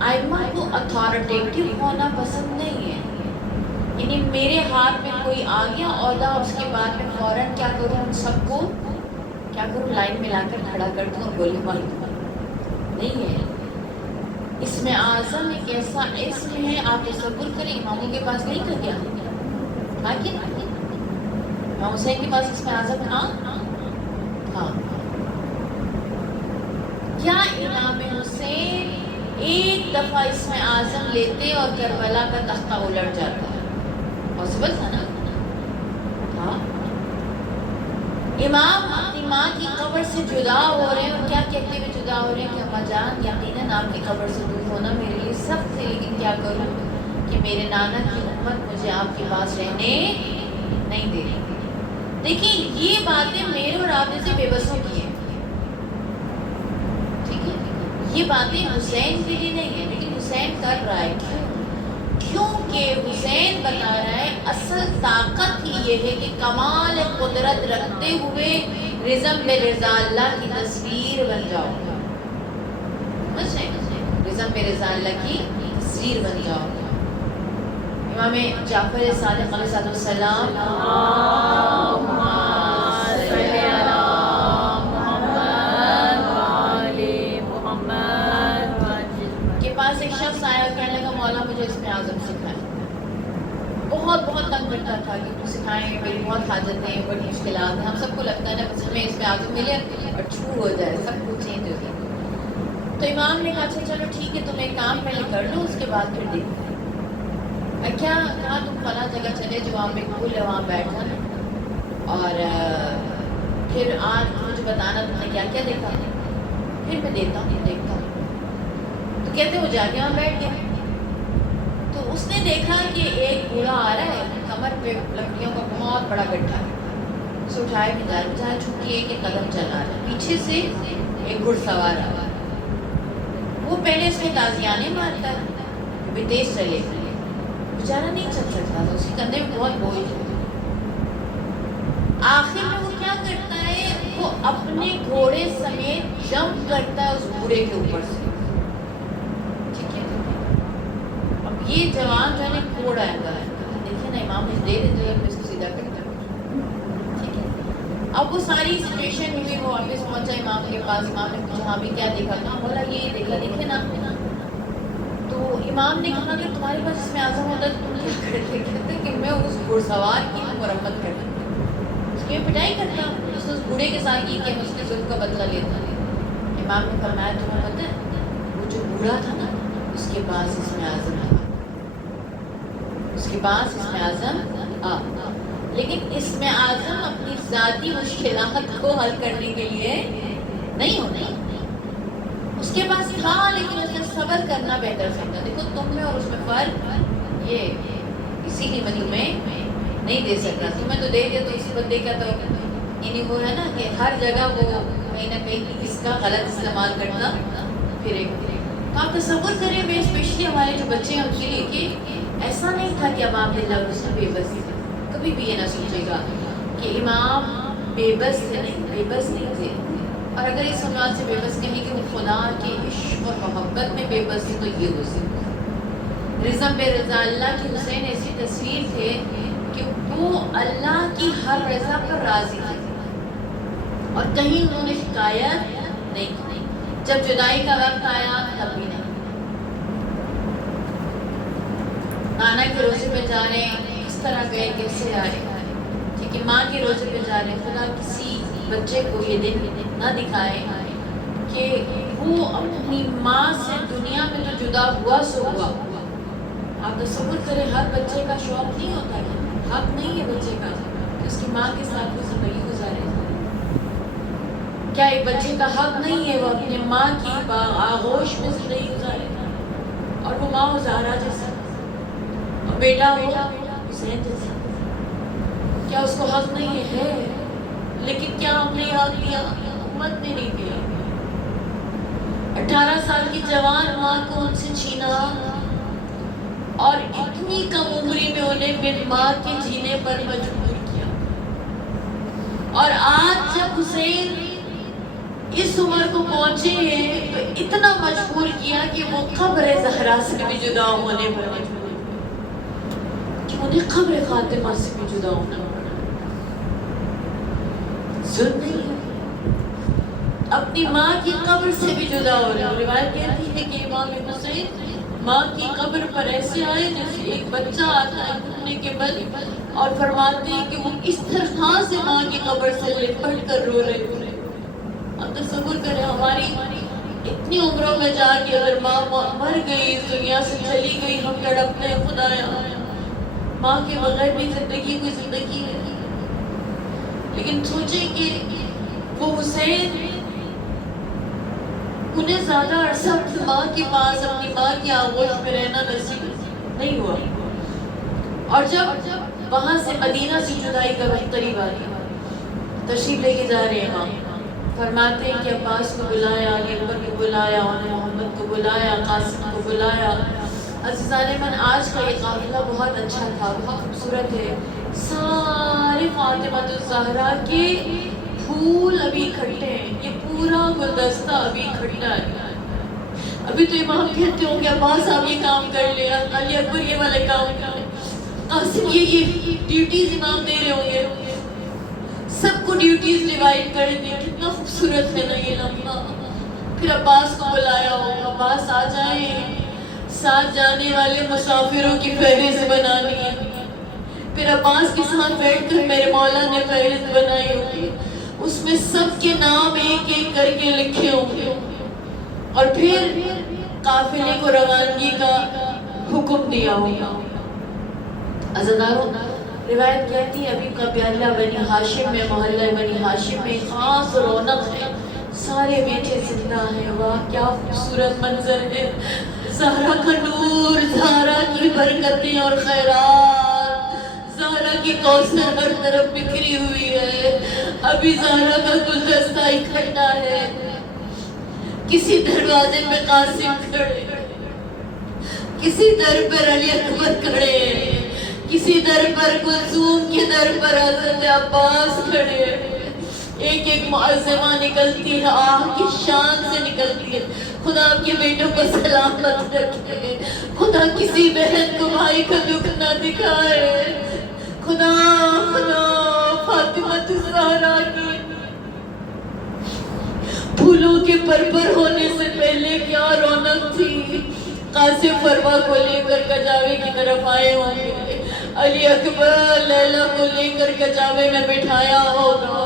ائمہ کو اتھارٹیٹیو ہونا پسند نہیں ہے. یعنی میرے ہاتھ میں کوئی آ گیا عہدہ، اس کے بعد میں فوراً کیا کروں؟ ان سب کو کیا کروں؟ لائن میں لا کر کھڑا کر دوں اور گولی مار دوں. نہیں ہے. اسم اعظم ایک ایسا اسم ہے، آپ تصور کریں اماموں کے پاس نہیں تھا کیا؟ امام حسین کے پاس اسم اعظم تھا؟ ہاں. کیا امام حسین ایک دفعہ اسم اعظم لیتے اور کربلا کا تختہ الٹ جاتا؟ پاسبل تھا نا؟ ہاں. امام اپنی ماں کی قبر سے جدا ہو رہے ہیں اور کیا کہتے ہوئے جدا ہو رہے ہیں کہ اماں جان یقیناً آپ کی قبر سے دور ہونا میرے لیے سخت ہے، لیکن کیا کروں کہ میرے نانا کی امت مجھے آپ کے پاس رہنے نہیں دے رہی. دیکھیں یہ باتیں میرے اور آپ جیسے بے بسوں کی ہیں. ٹھیک ہے. یہ باتیں حسین کے لیے نہیں ہیں، لیکن حسین کر رہا ہے. کیونکہ حسین بتا رہا ہے اصل طاقت ہی یہ ہے کہ کمال قدرت رکھتے ہوئے رزم بے رضا اللہ کی تصویر بن جاؤ. رزم بے رضا اللہ کی تصویر بن جاؤ. امام جعفر صادق علیہ السلام کے پاس ایک شخص آیا، کہنے لگا مولا مجھے اسم اعظم سکھائیں. بہت تنگ کرتا تھا کہ تم سکھائیں، میری بہت حاجتیں ہیں، بڑی مشکلات ہیں. ہم سب کو لگتا ہے نا بس ہمیں اسم اعظم ملے اور چھو ہو جائے، سب کچھ چینج ہو جائے. تو امام نے کہا اچھا چلو ٹھیک ہے، تم ایک کام پہلے کر لو، اس کے بعد پھر دیکھتے ہیں. کیا کہا؟ تم فلاں جگہ چلے جو وہاں پہ پھول ہے، وہاں بیٹھ جانا اور پھر آج مجھے بتانا تم نے کیا کیا دیکھا. پھر میں دیکھتا ہوں. تو کہتے وہ جا کے وہاں بیٹھ گیا. تو اس نے دیکھا کہ ایک بوڑھا آ رہا ہے، کمر پہ لکڑیوں کا بہت بڑا گڈھا ہے. اسے اٹھائے بجائے چونکہ ایک قدم چلا رہا ہے، پیچھے سے ایک گھڑ سوار آ رہا ہے. وہ پہلے اس میں تازیانے مارتا ہے بھی تیز چلے. بیچارہ نہیں چل سکتا تھا، اس کے کندھے میں بہت بوجھ ہے. آخر میں وہ کیا کرتا ہے؟ وہ اپنے گھوڑے سمیت جمپ کرتا ہے اس بوڑھے کے اوپر سے. ٹھیک ہے. اب یہ جوان جو ہے گھوڑا ہے، دیکھیے نا امام نے دے دیتے اس کو سیدھا کرتا ہے. ٹھیک ہے. اب وہ ساری سچویشن ہوئی، وہ واپس پہنچا امام کے پاس. امام نے پوچھا ہاں بھی کیا دیکھا تھا؟ بولا یہ دیکھا، دیکھے نا. تو امام نے کہا کہ تمہارے پاس اس میں اعظم ہوتا تو تم کیا کرتے؟ کہتے کہ میں اس گھڑ سوار کی مرمت کرتا، اس کی پٹائی کرتا، اس بوڑھے کے ساتھ یہ کہ اس کے ظلم کا بدلہ لیتا. امام نے فرمایا تمہیں پتہ ہے وہ جو بوڑھا تھا نا اس کے پاس اس میں اعظم تھا، اس کے پاس اس میں اعظم لیکن اس میں اعظم اپنی ذاتی مشکلات کو حل کرنے کے لیے نہیں ہونا. اس کے پاس تھا لیکن اس نے صبر کرنا بہتر سمجھا. دیکھو تم میں اور اس میں فرق یہ، اسی لیے میں تمہیں نہیں دے سکتا. تمہیں تو دے دیا تو اس بندے کا تو یعنی وہ ہے نا کہ ہر جگہ وہ کہیں نہ کہیں اس کا غلط استعمال کرنا پھر ایک. تو آپ تصور کریں بے اسپیشلی ہمارے جو بچے ہیں ان کے لیے کہ ایسا نہیں تھا کہ امام اللہ اس میں بے بس تھے. کبھی بھی یہ نہ سوچے گا کہ امام بے بس تھے، نہیں بے بس نہیں تھے. اور اگر اس سماج سے بے بس کہیں کہ وہ خدا کے عشق اور محبت میں بے بس تھے تو یہ حسین رضا بے رضا اللہ کی حسین ایسی تصویر تھے کہ وہ اللہ کی ہر رضا پر راضی تھے اور کہیں انہوں نے شکایت نہیں کی. جب جدائی کا وقت آیا تب بھی نہیں. نانا کے روزے پہ جا رہے ہیں، کس طرح گئے، کیسے آئے، ٹھیک ہے. ماں کے روزے پہ جا رہے ہیں. خدا کسی بچے کو یہ دن نہ دکھائے کہ وہ اپنی ماں سے دنیا میں تو جدا ہوا سو ہوا. آپ تصور کریں ہر بچے کا شوق نہیں ہوتا ہے، حق نہیں ہے بچے کا کہ اس کی ماں کے ساتھ وہ زندگی گزارے. کیا ایک بچے کا حق نہیں ہے وہ اپنے ماں کی آغوش میں زندگی گزارے؟ اور وہ ماں زہرا جیسا اور بیٹا ہو حسین جیسا. کیا اس کو حق نہیں ہے؟ لیکن کیا ہم نے حق دیا؟ امت نے نہیں دیا. 18 سال کی جوان ماں کو ان سے چھینا اور اتنی کم عمری میں انہیں بن ماں کے جینے پر مجبور کیا. اور آج جب حسین اس عمر کو پہنچے ہیں تو اتنا مجبور کیا کہ وہ قبر زہرا سے بھی جدا ہونے پر مجبور کہ انہیں قبر فاطمہ سے بھی جدا ہونا پڑا. ظلم نہیں ہے، اپنی ماں کی قبر سے بھی جدا ہو رہا. روایت کہتی ہے کہ امام حسین ماں کی قبر پر ایسے آئے جیسے ایک بچہ آتا ہے گھومنے کے بعد، اور فرماتے ہیں کہ وہ اس طرح سے ماں کی قبر سے لپٹ کر رو رہے تھے. اب تصور کریں ہماری اتنی عمروں میں جا کے اگر ماں مر گئی، اس دنیا سے چلی گئی، ہم تڑپتے ہیں خدایا ماں کے بغیر بھی زندگی کوئی زندگی ہے. لیکن سوچیں کہ وہ حسین انہیں زیادہ عرصہ اپنی ماں کے پاس اپنی ماں کی آغوش میں رہنا نصیب نہیں ہوا. اور جب وہاں سے مدینہ سے جدائی کا وقت قریب آ گیا، تشریف لے کے جا رہے ہیں ماں. فرماتے ہیں کہ عباس کو بلایا، علی اکبر کو بلایا، محمد کو بلایا، قاسم کو بلایا. عزیزان من آج کا یہ قافلہ بہت اچھا تھا، بہت خوبصورت ہے. سارے فاطمہ الزہرا کے پھول ابھی اکٹھے ہیں، یہ پورا گلدستہ ابھی اکٹھا ہے. ابھی تو امام کہتے ہوں گے عباس آپ یہ کام کر لیا، علی اکبر یہ والے کام کر، قاسم یہ ڈیوٹیز امام دے رہے ہوں گے. سب کو ڈیوٹیز ڈیوائڈ کر دیں. کتنا خوبصورت ہے نا یہ لمحہ. پھر عباس کو بلایا ہو، عباس آ جائیں، ساتھ جانے والے مسافروں کی فہرست بنانی ہے. پھر عباس کے ساتھ بیٹھ کر میرے مولا نے فہرست بنائی ہوگی، اس میں سب کے نام ایک ایک کر کے لکھے ہوں گے. اور پھر قافلے کو روانگی کا حکم دیا ہوگا. عزیزانو روایت کہتی ہے ابھی کا پیالہ بنی ہاشم میں، محلہ بنی ہاشم میں خاص رونق ہے، سارے بیٹے زندہ ہیں. واہ کیا خوبصورت منظر ہے. زہرا کا نور، زہرا کی برکتیں اور خیرات، زہرا کی کوثر ہر طرف بکھری ہوئی ہے. ابھی زہرا کا گلدستہ اکٹھا ہے. کسی دروازے پہ قاسم کھڑے، کسی در پر علی اکبر کھڑے، کسی در پر کلثوم کے در پر حضرت عباس کھڑے. ایک ایک معظمہ نکلتی ہے، آہ کی شان سے نکلتی ہے. خدا آپ کے بیٹوں کو سلامت رکھے، خدا کسی بہن کو بھائی کا دکھ نہ دکھائے. خدا فاطمہ الزہرا کی پھولوں کے پرپر ہونے سے پہلے کیا رونق تھی. قاسم فرما کو لے کر کجاوے کی طرف آئے ہوں گے, علی اکبر لیلا کو لے کر کجاوے میں بٹھایا ہوگا,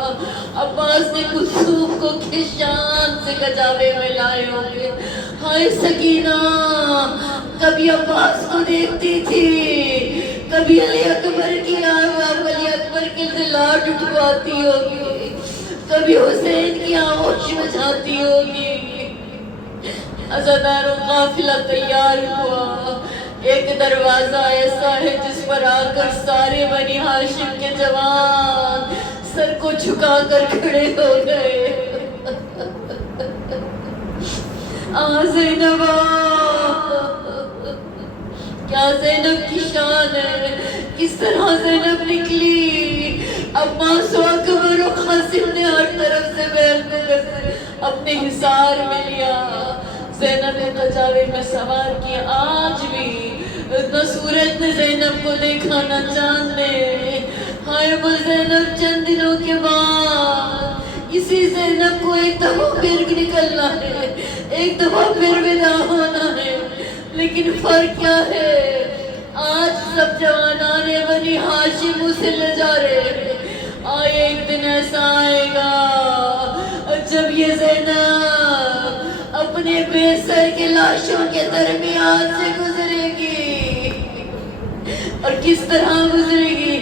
عباس نے کلثوم کو کس شان سے کجاوے میں لائے ہوں گے. ہائے سکینہ کبھی عباس کو دیکھتی تھی, کبھی علی اکبر کی علی اکبر کے لاڈ اٹھواتی ہوگی, کبھی حسین کی آغوش میں جاتی ہوگی. عزاداروں قافلہ تیار ہوا. ایک دروازہ ایسا ہے جس پر آ کر سارے بنی ہاشم کے جوان سر کو جھکا کر کھڑے ہو گئے. زینب کیا زینب کی شان ہے, کس طرح زینب نکلی. عباس و اکبر و قاسم نے ہر طرف سے بہن کو اپنے حصار میں لیا. زینب نے کجاوے میں سوار کیا. آج بھی نہ سورج نے زینب کو دیکھا نہ چاند نے. ہائے وہ زینب چند دنوں کے بعد اسی زینب کو ایک دفعہ پھر نکلنا ہے, ایک دفعہ پھر ودا ہونا ہے. لیکن فرق کیا ہے, آج سب جوانان بنی ہاشم اسے لے جا رہے ہیں. آئے ایک دن ایسا آئے گا جب یہ زینب اپنے بے سر کے لاشوں کے درمیان سے گزرے گی. اور کس طرح گزرے گی؟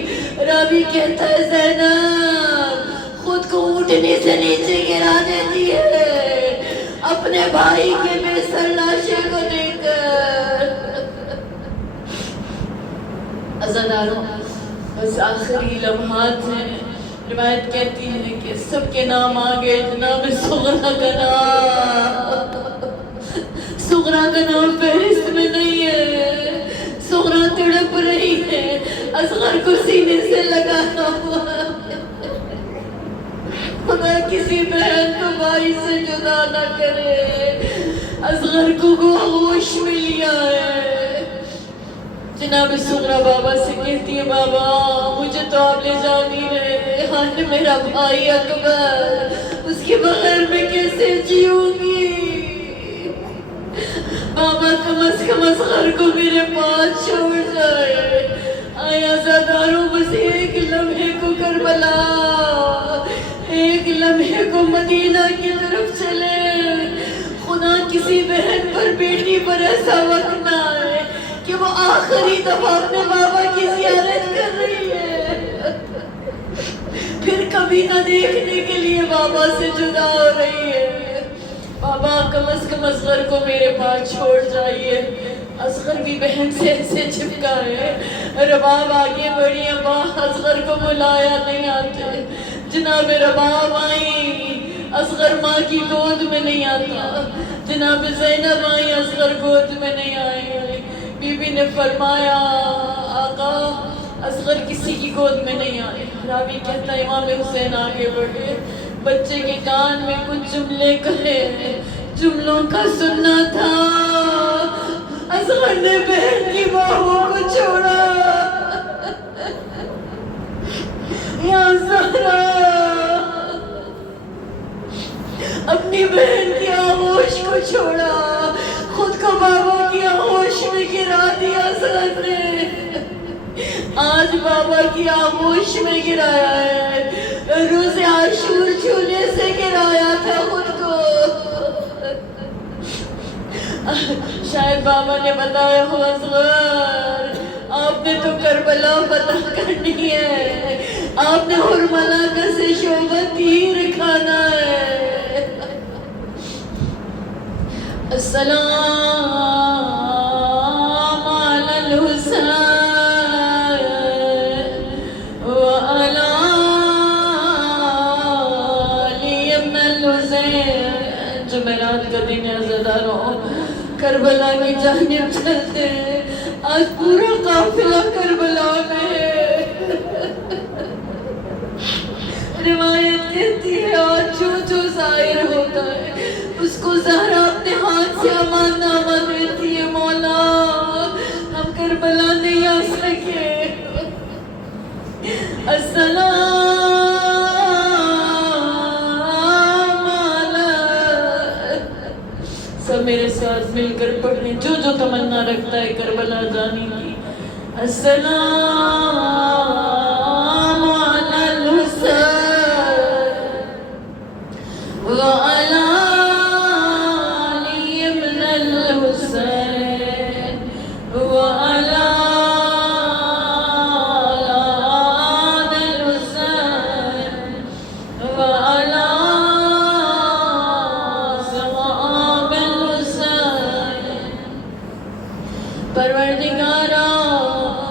راوی کہتا ہے زینب خود کو اونٹنی سے نیچے گرا دیتی ہے اپنے بھائی کے بے سر لاشے کو دیکھ کر. عزاداروں بس آخری لمحات ہیں. روایت کہتی ہے کہ سب کے نام آگے جناب صغرا کا نام. صغرا کا نام فہرست میں نہیں ہے. صغرا تڑپ رہی ہے, اصغر کو سینے سے لگانا ہوا. خدا کسی بہن کو بھائی سے جدا نہ کرے. اصغر کو گوش میں لیا ہے. جناب صغرا بابا سے کہتی ہے بابا مجھے تو آپ لے جا نہیں رہے, ہاں میرا بھائی اکبر اس کے بغیر میں کیسے جیوں گی. بابا کم اصغر کو میرے پاس چھوڑ جائے. آیا عزاداروں بس ایک لمحے کو کربلا, ایک لمحے کو مدینہ کی طرف چلے. خدا کسی بہن پر بیٹی پر ایسا وقت نہ آئے کہ وہ آخری دفعہ اپنے بابا کی زیارت کر رہی ہے, پھر کبھی نہ دیکھنے کے لیے بابا سے جدا ہو رہی ہے. بابا کم از کم اصغر کو میرے پاس چھوڑ جائیے. اصغر بھی بہن سے ایسے چپکا ہے. رباب آگے بڑھی, ابا اصغر کو بلایا نہیں آتے. جناب رباب آئی, اصغر ماں کی گود میں نہیں آتا. جناب زینب آئی, اصغر گود میں نہیں آئی. بی بی نے فرمایا آقا اصغر کسی کی گود میں نہیں آئے. راوی کہتا ہے امام حسین آگے بڑھے, بچے کے کان میں کچھ جملے کہے, جملوں کا سننا تھا. اصغر نے بہن کی باہوں کو چھوڑا. یا زہرا اپنی بہن کی آغوش کو چھوڑا, خود کو بابا کی آغوش میں گرا دیا. اصغر نے آج بابا کی آغوش میں گرایا ہے, روز عاشور جھولے سے گرایا تھا خود کو. شاید بابا نے بتایا ہو اصغر آپ نے تو کربلا فتح کرنی ہے, آپ نے حرملہ کا سے شعبہ تیر کھانا ہے. السلام علی الحسین وعلی علی ابن الحسین. جمعرات کا دن ہے عزاداروں, کربلا کی جانب چلتے ہیں. آج پورا قافلہ کربلا میں ہے. روایت کہتی ہے آج جو ظاہر ہوتا ہے اس کو زہرا اپنے ہاتھ سے امان نامہ دیتی ہے. مولا ہم کربلا نہیں آ سکے. السلام علی ساتھ مل کر پڑھیں جو جو تمنا رکھتا ہے کربلا جانے کی. السلام علی الحسین وعلی علی ابن الحسین وعلی پروردگارا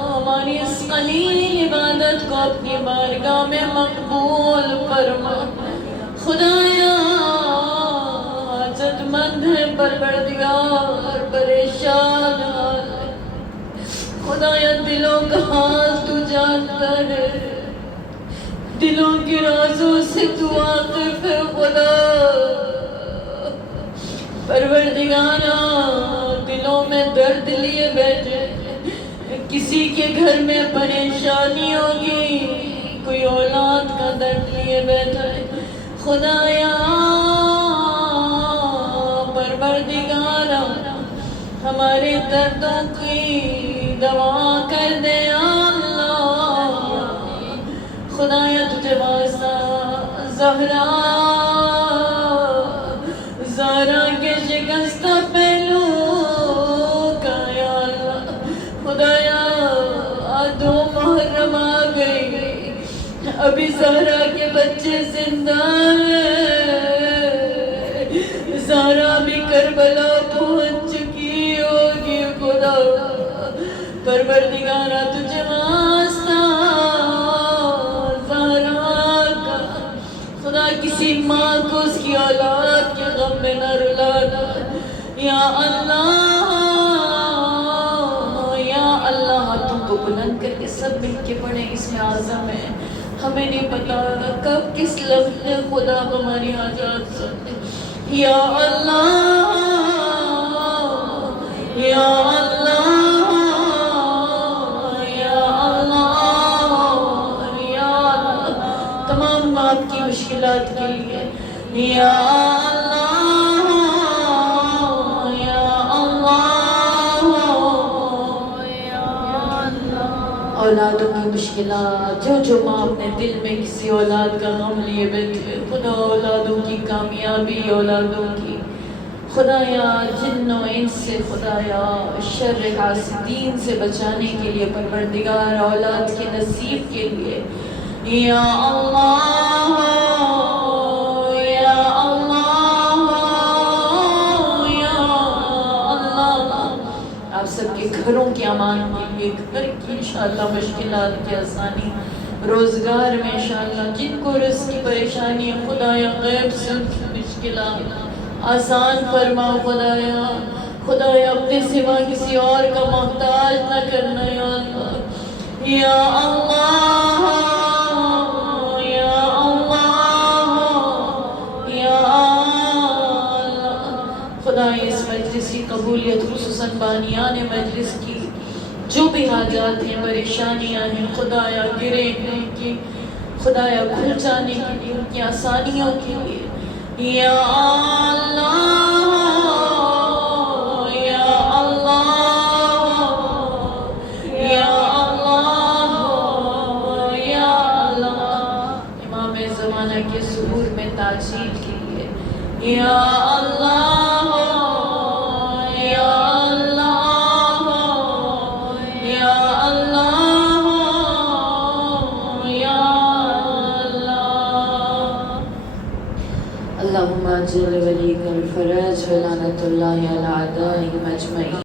ہماری اس قلیل عبادت کو اپنی بارگاہ میں مقبول فرما. خدایا حاجت مند ہے پروردگار پریشان ہے. خدایا دلوں کا حال تو جانتا ہے, دلوں کے رازوں سے تو واقف ہے. خدا پروردگارا دلوں میں درد لیے بیٹھے, کسی کے گھر میں پریشانی ہوگی, کوئی اولاد کا درد لیے بیٹھا ہے. خدایا پروردگارا ہمارے دردوں کی دوا کر دے اللہ. خدایا تجھے واسطہ زہرا کے شکستہ پہلو کا یا اللہ. خدایا دو محرم آ گئی, ابھی زہرا کے بچے زندہ ہیں, زہرا بھی کربلا پہنچ چکی ہوگی. خدا پروردگارا تجھے واسطہ زہرا کا خدا کسی ماں کو اس کی اولاد کے غم میں نہ رلانا. یا اللہ یا اللہ, ہاتھوں کو بلند کر کے سب مل کے پڑھیں. اس میں اعظم ہے, ہمیں نہیں پتا کب کس لمحے خدا ہماری حاجات سنے. یا اللہ یا اللہ یا اللہ یا اللہ, تمام آپ کی مشکلات کے لیے. یا اللہ یا اللہ یا اللہ. اولادوں کی مشکلات, جو ماں اپنے دل میں کسی اولاد کا غم لیے بیٹھے, خدا اولادوں کی کامیابی, اولادوں کی خدایا جن و انس سے, خدایا شر حاسدین سے بچانے کے لیے پروردگار اولاد کے نصیب کے لیے. یا اللہ یا اللہ یا اللہ, آپ سب کے گھروں کے امان کے لیے, گھر کی انشاءاللہ مشکلات کی آسانی, روزگار میں انشاءاللہ جن کو رزق کی پریشانی ہے خدایا غیب سے ان کی مشکلات آسان فرما. خدایا اپنے سوا کسی اور کا محتاج نہ کرنا. یا اللہ یا اللہ یا اللہ یا اللہ. خدایا اس مجلس کی قبولیت, خصوصاً بانیان مجلس کی جو بھی حاجات ہیں, پریشانیاں ہیں, خدایا گرے ہیں ان کی, خدایا کھل جانے کے لیے, ان کی آسانیوں کے لیے. یا اللہ یا اللہ یا اللہ یا اللہ. امام زمانہ کے ظہور میں تاجیل کے لیے. یا اللہ یا اللہ یا اللہ یا اللہ. اللہم اجل ولیک الفرج ولعنت اللہ علی اعدائہم اجمعین.